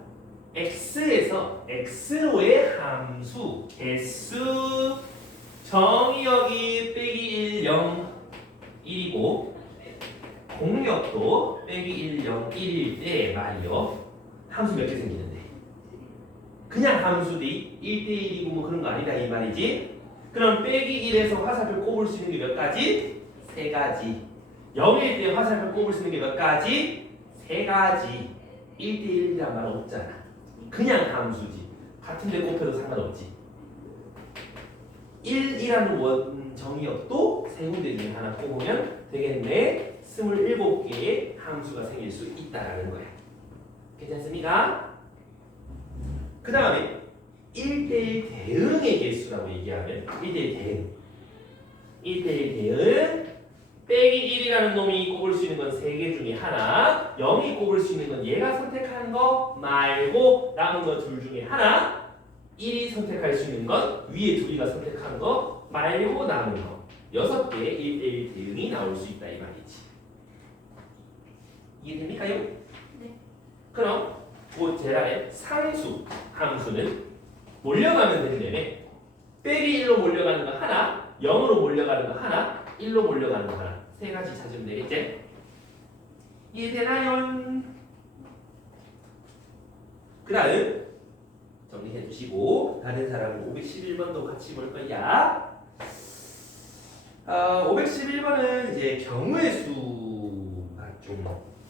x에서 x로의 함수 개수 정의역이 빼기 1, 0, 1이고 공역도 빼기 1, 0, 1일 때 말이요. 함수 몇 개 생기는데? 그냥 함수들이 1대1이고 뭐 그런 거 아니다 이 말이지. 그럼 빼기 1에서 화살표 꼽을 수 있는 게 몇 가지? 3가지. 0일 때 화살표 꼽을 수 있는 게 몇 가지? 3가지. 1대1이란 말 없잖아. 그냥 함수지. 같은 데 꼽혀도 상관없지. 1이라는 원 정의역도 세 군데 중에 하나 꼽으면 되겠네. 27개의 함수가 생길 수 있다라는 거야. 괜찮습니까? 그 다음에 1대1 대응의 개수라고 얘기하면 1대1 대응 1대1 대응 빼기 1이라는 놈이 꼽을 수 있는 건 3개 중에 하나 0이 꼽을 수 있는 건 얘가 선택한 거 말고 남은 거 둘 중에 하나 1이 선택할 수 있는 건 위에 둘이가 선택한 거 말고 남은 거 6개의 1대1 대응이 나올 수 있다 이 말이지. 이해됩니까요? 네. 그럼 그 제라의 상수 함수는 몰려가면 된다며. 빼기 1로 몰려가는 거 하나 0으로 몰려가는 거 하나 1로 몰려가는 거 하나 세 가지 찾으면 되겠지? 이해되나요? 그 다음 정리해 주시고 다른 사람은 511번도 같이 볼 거야. 511번은 이제 경우의 수가 좀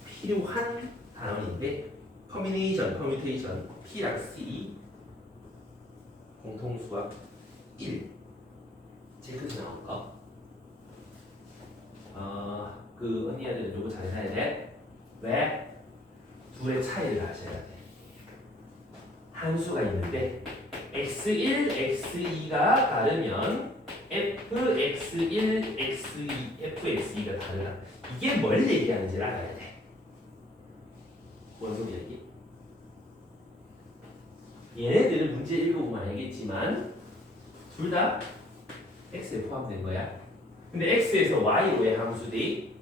필요한 단원인데 커뮤니케이션 P랑 C 공통수학 1 제일 크게 나온 거. 그 언니한테는 요거 잘 해야 돼. 왜? 둘의 차이를 아셔야 돼. 함수가 있는데 x1, x2가 다르면 fx1, x2, fx2가 다르다. 이게 뭘 얘기하는지를 알아야 돼. 뭔 소리야 이게? 얘네들은 문제 읽어보면 알겠지만 둘 다 x에 포함된 거야. 근데 x에서 y로의 함수들이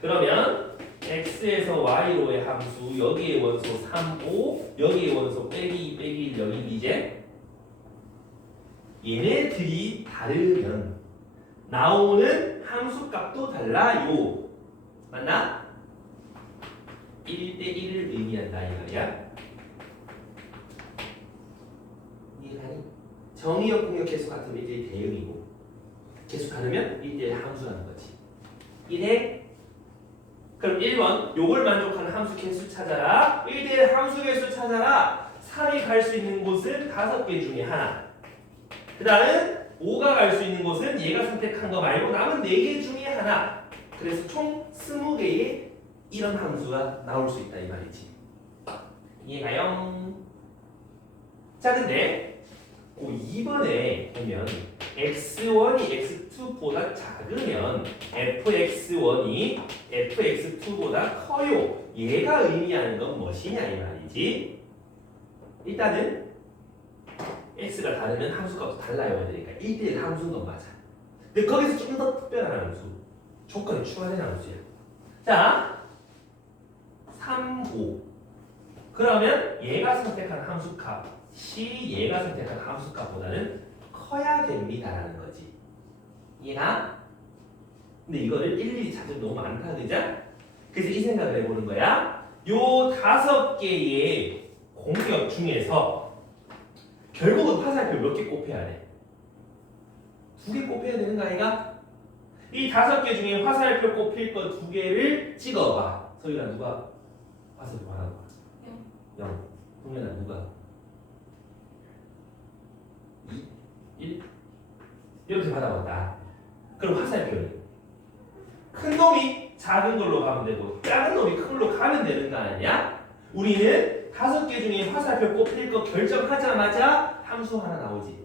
그러면 x에서 y로의 함수 여기에 원소 3, 5 여기에 원소 빼기 1, 0이 이제 얘네들이 다르면 나오는 함수 값도 달라요. 맞나? 1대 1을 의미한다 이 말이야. 이해가니? 정의역 공역 계수 같으면 1대1 대응이고 계수 다르면 1대1 함수라는 거지. 1에 그럼 1번 요걸 만족하는 함수 개수 찾아라. 1대1 함수 개수 찾아라. 3이 갈 수 있는 곳은 5개 중에 하나. 그 다음 5가 갈 수 있는 곳은 얘가 선택한 거 말고 남은 4개 중에 하나. 그래서 총 20개의 이런 함수가 나올 수 있다 이 말이지. 이해가요? 자 근데 그 2번에 보면 x1이 x2보다 작으면 fx1이 fx2보다 커요. 얘가 의미하는 건 무엇이냐 이 말이지. 일단은 x가 다르면 함수값도 달라야 되니까 1대1 함수인 건 맞아. 근데 거기서 좀 더 특별한 함수, 조건이 추가된 함수야. 자, 3, 5. 그러면 얘가 선택한 함수값이 얘가 선택한 함수값보다는 커야 됩니다라는 거지. 이해가? 근데 이거를 일일이 찾으면 너무 많다, 그죠? 그래서 이 생각을 해보는 거야. 요 5개의 공격 중에서 결국은 화살표 몇 개 꼽혀야 돼? 2개 꼽혀야 되는 거 아이가? 이 5개 중에 화살표 꼽힐 거 2개를 찍어봐. 서유라 누가 화살표 받아봐? 0. 동현아 누가? 2, 1 이렇게 받아봤다. 그럼 화살표는 큰 놈이 작은 걸로 가면 되고 작은 놈이 큰 걸로 가면 되는 거 아니야? 우리는 5개 중에 화살표 꼽힐 거 결정하자마자 함수 하나 나오지.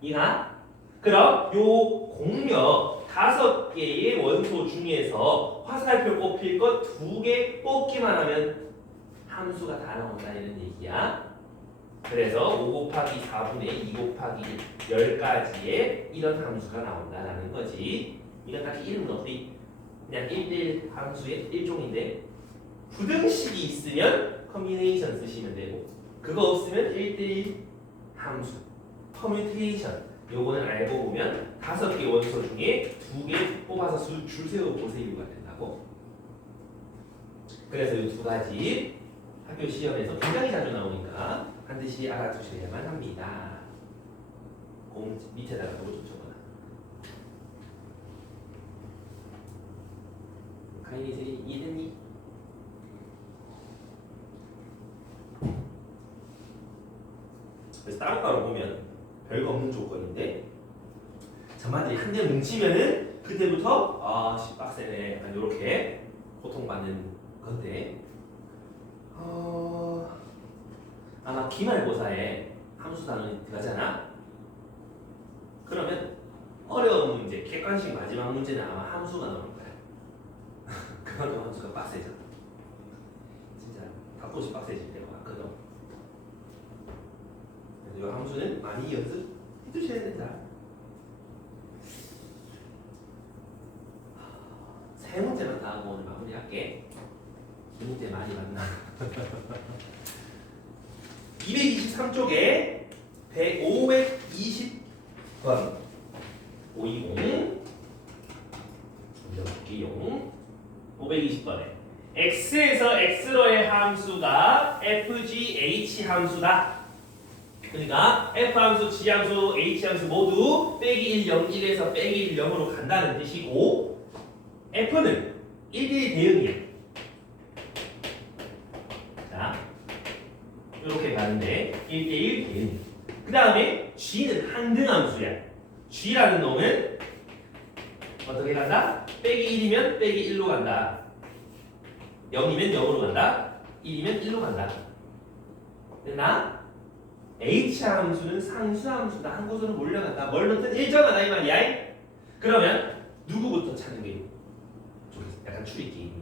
이해가? 그럼 요 공력 5개의 원소 중에서 화살표 꼽힐 거 2개 뽑기만 하면 함수가 다 나온다 이런 얘기야. 그래서 5 곱하기 4분의 2 곱하기 10까지의 이런 함수가 나온다라는 거지. 이건 딱히 이름은 없이 그냥 1대1 함수의 일종인데 부등식이 있으면 커뮤니케이션 쓰시면 되고 그거 없으면 1대1 함수 커뮤니케이션 요거는 알고 보면 5개 원소 중에 2개 뽑아서 줄 세우고 보세요가 된다고. 그래서 이 2가지 학교 시험에서 굉장히 자주 나오니까 반드시 알아두셔야만 합니다. 공 밑에다가 보고 좀 적어놔. 가인이 이해됐니? 그래서 따로따로 보면 별거 없는 조건인데 저만들이 한대 뭉치면은 그때부터 아씨 빡세네 약간 요렇게 고통받는 건데 아마 기말고사에 함수 단원이 들어가잖아. 그러면 어려운 문제, 객관식 마지막 문제는 아마 함수가 나올 거야. 그만큼 함수가 빡세져. 진짜 답고시 빡세질 때가 왔거든. 그래서 이 함수는 많이 연습해 두셔야 된다. 세 문제만 다 하고 오늘 마무리할게. 이 문제 많이 만나. 223쪽에 520번 520 볼게요. 520번에 x에서 x로의 함수가 fgh 함수다. 그러니까 f 함수, g 함수, h 함수 모두 빼기 1, 0, 1에서 빼기 1, 0으로 간다는 뜻이고 f는 1대1 대응이야. 자, 이렇게 가는데 1대1 대응. 그 다음에 g는 항등함수야. g라는 놈은 어떻게 간다? 빼기 1이면 빼기 1로 간다. 0이면 0으로 간다. 1이면 1로 간다. 됐나? h 함수는 상수함수다. 한 곳으로 몰려간다. 뭘 넣든 일정하다 이 말이야. 그러면 누구부터 찾는 게 좋겠어? 약간 추리 게임이.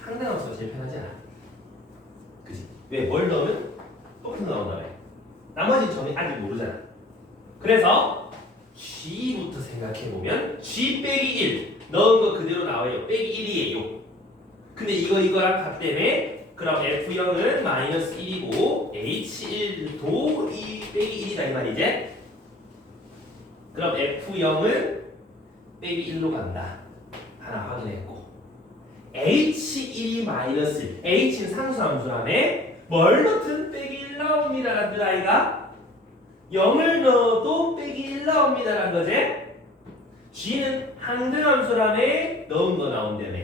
항등함수가 제일 편하잖아. 그치? 왜? 뭘 넣으면 똑같은 거 나온다. 왜? 나머지 점이 아직 모르잖아. 그래서 g부터 생각해보면 g 빼기 1 넣은 거 그대로 나와요. 빼기 1이에요. 근데 이거랑 같기 때문에 그럼 F0은 마이너스 1이고 H1도 빼기 1이다 이 말이지? 그럼 F0은 빼기 1로 간다. 하나 확인했고 H1이 마이너스 1 H는 상수함수라며 뭘 넣든 빼기 1 나옵니다. 그 아이가 0을 넣어도 빼기 1 나옵니다라는 거지. g는 항등함수라며 넣은 거 나온다며.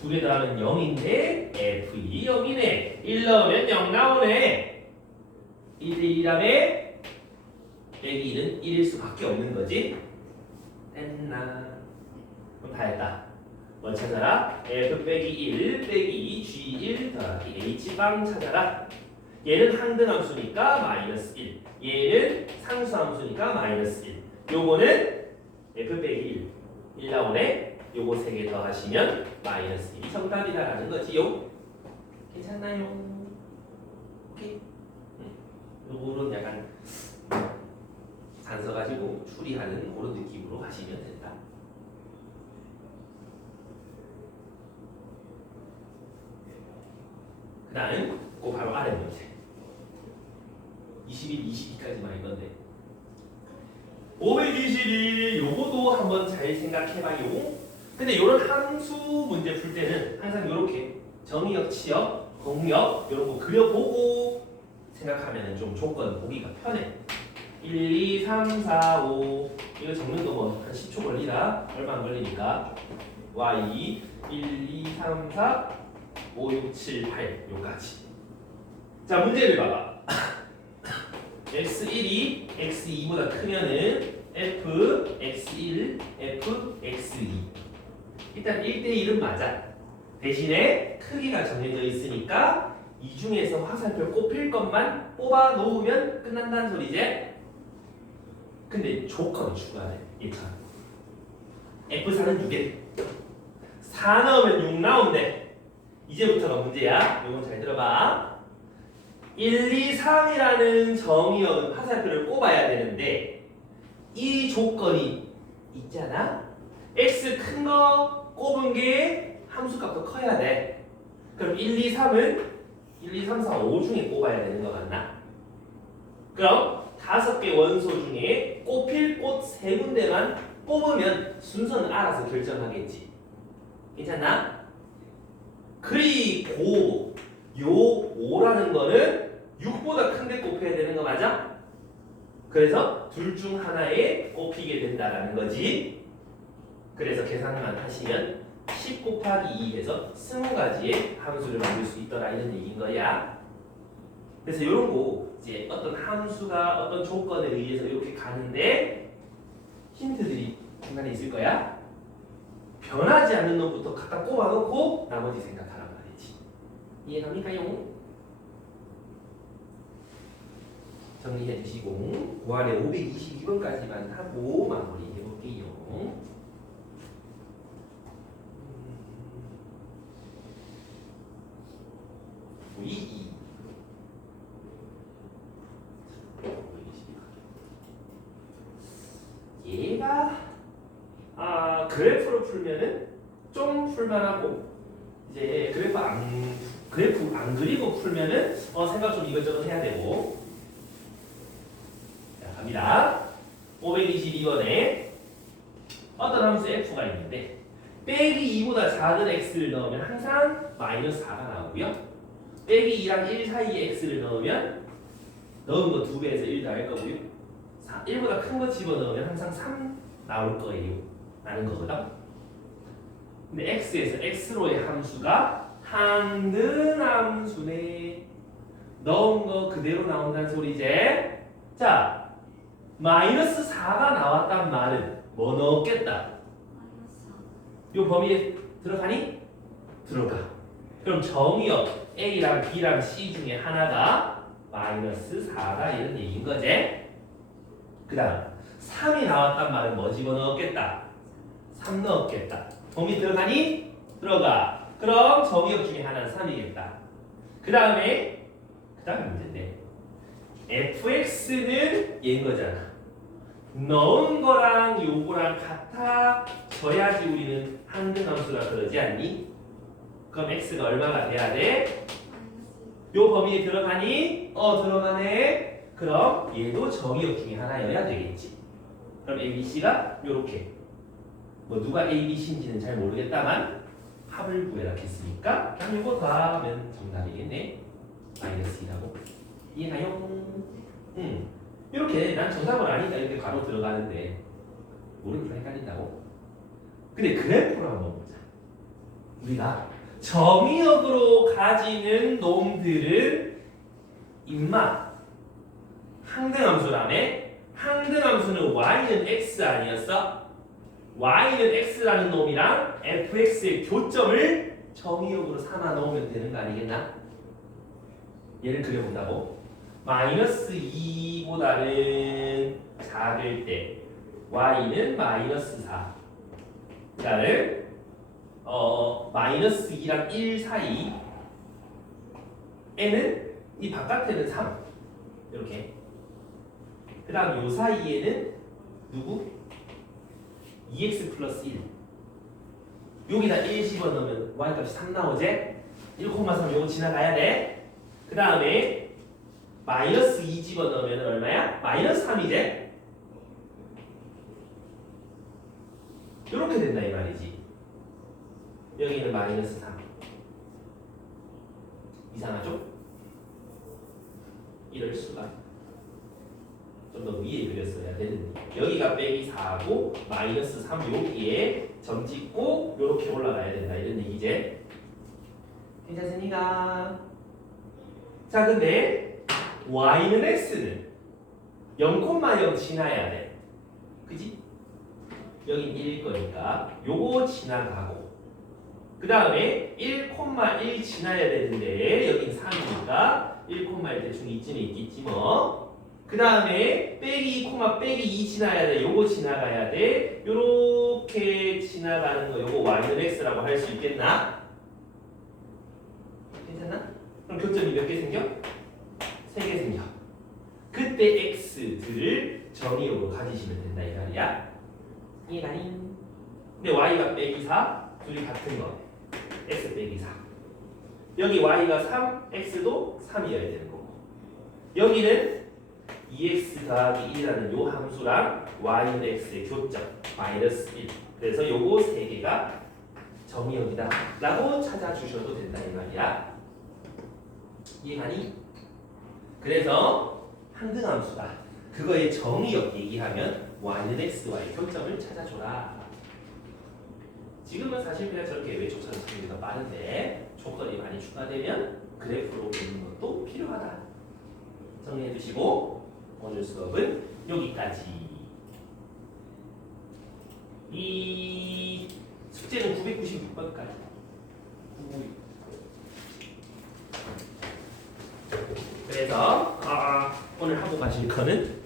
두 개 더하면 0인데 f2 0이네. 1 넣으면 0 나오네. 1대 1이라며 빼기 1은 1일 수밖에 없는 거지. 됐나? 그럼 다 했다. 뭘 찾아라? f 빼기 1 빼기 g1 더하기 h빵 찾아라. 얘는 항등함수니까 마이너스 1. 얘는 상수함수니까 마이너스 1. 요거는 f 빼기 1 나오네. 요거 3개 더 하시면 마이너스 1이 정답이다라는 거지요. 괜찮나요? 오케이. 요거는 약간 단서 가지고 추리하는 그런 느낌으로 하시면 된다. 그 다음 그 바로 아래 문제 21, 22까지만 이건데 522 요거도 한번 잘 생각해봐요. 근데 요런 함수 문제 풀 때는 항상 요렇게 정의역, 치역, 공역 요런 거 그려보고 생각하면 좀 조건 보기가 편해. 1, 2, 3, 4, 5 이거 적는 거 뭐 한 10초 걸리나? 얼마 안 걸리니까 y 1, 2, 3, 4, 5, 6, 7, 8 요까지. 자 문제를 봐봐. x1이 x2보다 크면은 f x1, f x2 일단 1대1은 맞아. 대신에 크기가 정해져 있으니까 이 중에서 화살표 꼽힐 것만 뽑아 놓으면 끝난다는 소리지. 근데 조건을 추가해. 1차 F4는 6개 4 넣으면 6 나온대. 이제부터가 문제야. 이건 잘 들어봐. 1, 2, 3이라는 정의역은 화살표를 꼽아야 되는데 이 조건이 있잖아. x 큰 거 꼽은 게 함수값도 커야 돼. 그럼 1, 2, 3은 1, 2, 3, 4, 5 중에 꼽아야 되는 거 맞나? 그럼 5개 원소 중에 꼽힐 곳 3군데만 뽑으면 순서는 알아서 결정하겠지. 괜찮나? 그리고 요 5라는 거는 6보다 큰데 꼽혀야 되는 거 맞아? 그래서 둘 중 하나에 꼽히게 된다라는 거지. 그래서 계산만 하시면 10 곱하기 2 해서 20가지의 함수를 만들 수 있더라 이런 얘기인 거야. 그래서 이런 거 이제 어떤 함수가 어떤 조건에 의해서 이렇게 가는데 힌트들이 중간에 있을 거야. 변하지 않는 놈부터 갖다 꼽아놓고 나머지 생각하란 말이지. 이해갑니까요? 정리해 주시고 그 안에 522번까지만 하고 마무리해 볼게요. 22 얘가 그래프로 풀면은 좀 풀만하고 이제 그래프 안 그리고 풀면은 생각 좀 이것저것 해야 되고. 자 갑니다. 522번에 어떤 함수 f가 있는데 빼기 2보다 작은 x를 넣으면 항상 마이너스 4가 나오고요. 빼기 2랑 1 사이에 x를 넣으면 넣은 거 2배에서 1 더할 거고요. 1보다 큰 거 집어넣으면 항상 3 나올 거예요. 라는 거거든. 근데 x에서 x로의 함수가 항등함수네. 넣은 거 그대로 나온다는 소리지. 자, 마이너스 4가 나왔단 말은 뭐 넣었겠다? 요 범위에 들어가니? 들어가. 그럼 정의역 A랑 B랑 C 중에 하나가 마이너스 4다 이런 얘기인 거지. 그 다음 3이 나왔단 말은 뭐 집어넣었겠다? 3 넣었겠다. 범위 들어가니? 들어가. 그럼 정의역 중에 하나는 3이겠다. 그 다음에 문제인데 fx는 얘인 거잖아. 넣은 거랑 요거랑 같아져야지 우리는 항등함수라 그러지 않니? 그럼 x가 얼마가 돼야 돼? 요 범위에 들어가니? 들어가네. 그럼 얘도 정의역 중에 하나여야 되겠지. 그럼 ABC가 요렇게 뭐 누가 ABC인지는 잘 모르겠다만 합을 구해라 했으니까 그냥 요거 더하면 정답이겠네. 마이너스 2라고. 이해가요? 이렇게 난 정답을 아니까 이렇게 가로 들어가는데 모르니까 헷갈린다고? 근데 그래프로 한번 보자. 우리가 정의역으로 가지는 놈들은 임마 항등함수라며? 항등함수는 y는 x 아니었어? y는 x라는 놈이랑 fx의 교점을 정의역으로 삼아 넣으면 되는 거 아니겠나? 얘를 그려본다고? 마이너스 2보다는 작을 때 y는 마이너스 4 자를 마이너스 2랑 1 사이 n은 이 바깥에는 3 이렇게 그 다음 요 사이에는 누구? 2x 플러스 1 여기다 1 집어넣으면 y값이 3 나오지? 1,3 요거 지나가야 돼. 그 다음에 마이너스 2 집어넣으면 얼마야? 마이너스 3이지? 이렇게 된다 이 말이지. 여기는 마이너스 3 이상하죠? 이럴 수가 좀 더 위에 그렸어야 되는데 여기가 빼기 4고 마이너스 3 여기에 점 찍고 요렇게 올라가야 된다 이런 얘기지. 괜찮습니까? 자 근데 y는 x는 0,0 지나야 돼. 그지? 여긴 1일 거니까 요거 지나가고 그 다음에 1,1 지나야 되는데 여긴 3이니까 1,1 대충 이쯤에 있겠지 뭐. 그 다음에 빼기 2, 빼기 2 지나야 돼. 요거 지나가야 돼. 요렇게 지나가는 거 요거 y는 x라고 할 수 있겠나? 괜찮나? 그럼 교점이 몇 개 생겨? 3개 생겨. 그때 x들을 정의역으로 가지시면 된다 이 말이야. 이해가니? 근데 y가 빼기 4 둘이 같은 거 x 빼기 4 여기 y가 3 x도 3이어야 되는 거고 여기는 2x 더하기 1이라는 요 함수랑 y는 x의 교점 마이너스 1 그래서 요거 3개가 정의역이다 라고 찾아주셔도 된다 이 말이야. 이해가니? 그래서 항등함수다. 그거의 정의역 얘기하면 y는 x와의 교점을 찾아줘라. 지금은 사실 그냥 저렇게 외초처럼 쓰는 게 더 빠른데 조건이 많이 추가되면 그래프로 보는 것도 필요하다. 정리해 두시고 오늘 수업은 여기까지. 이 숙제는 996번까지. 그래서 오늘 하고 가실 거는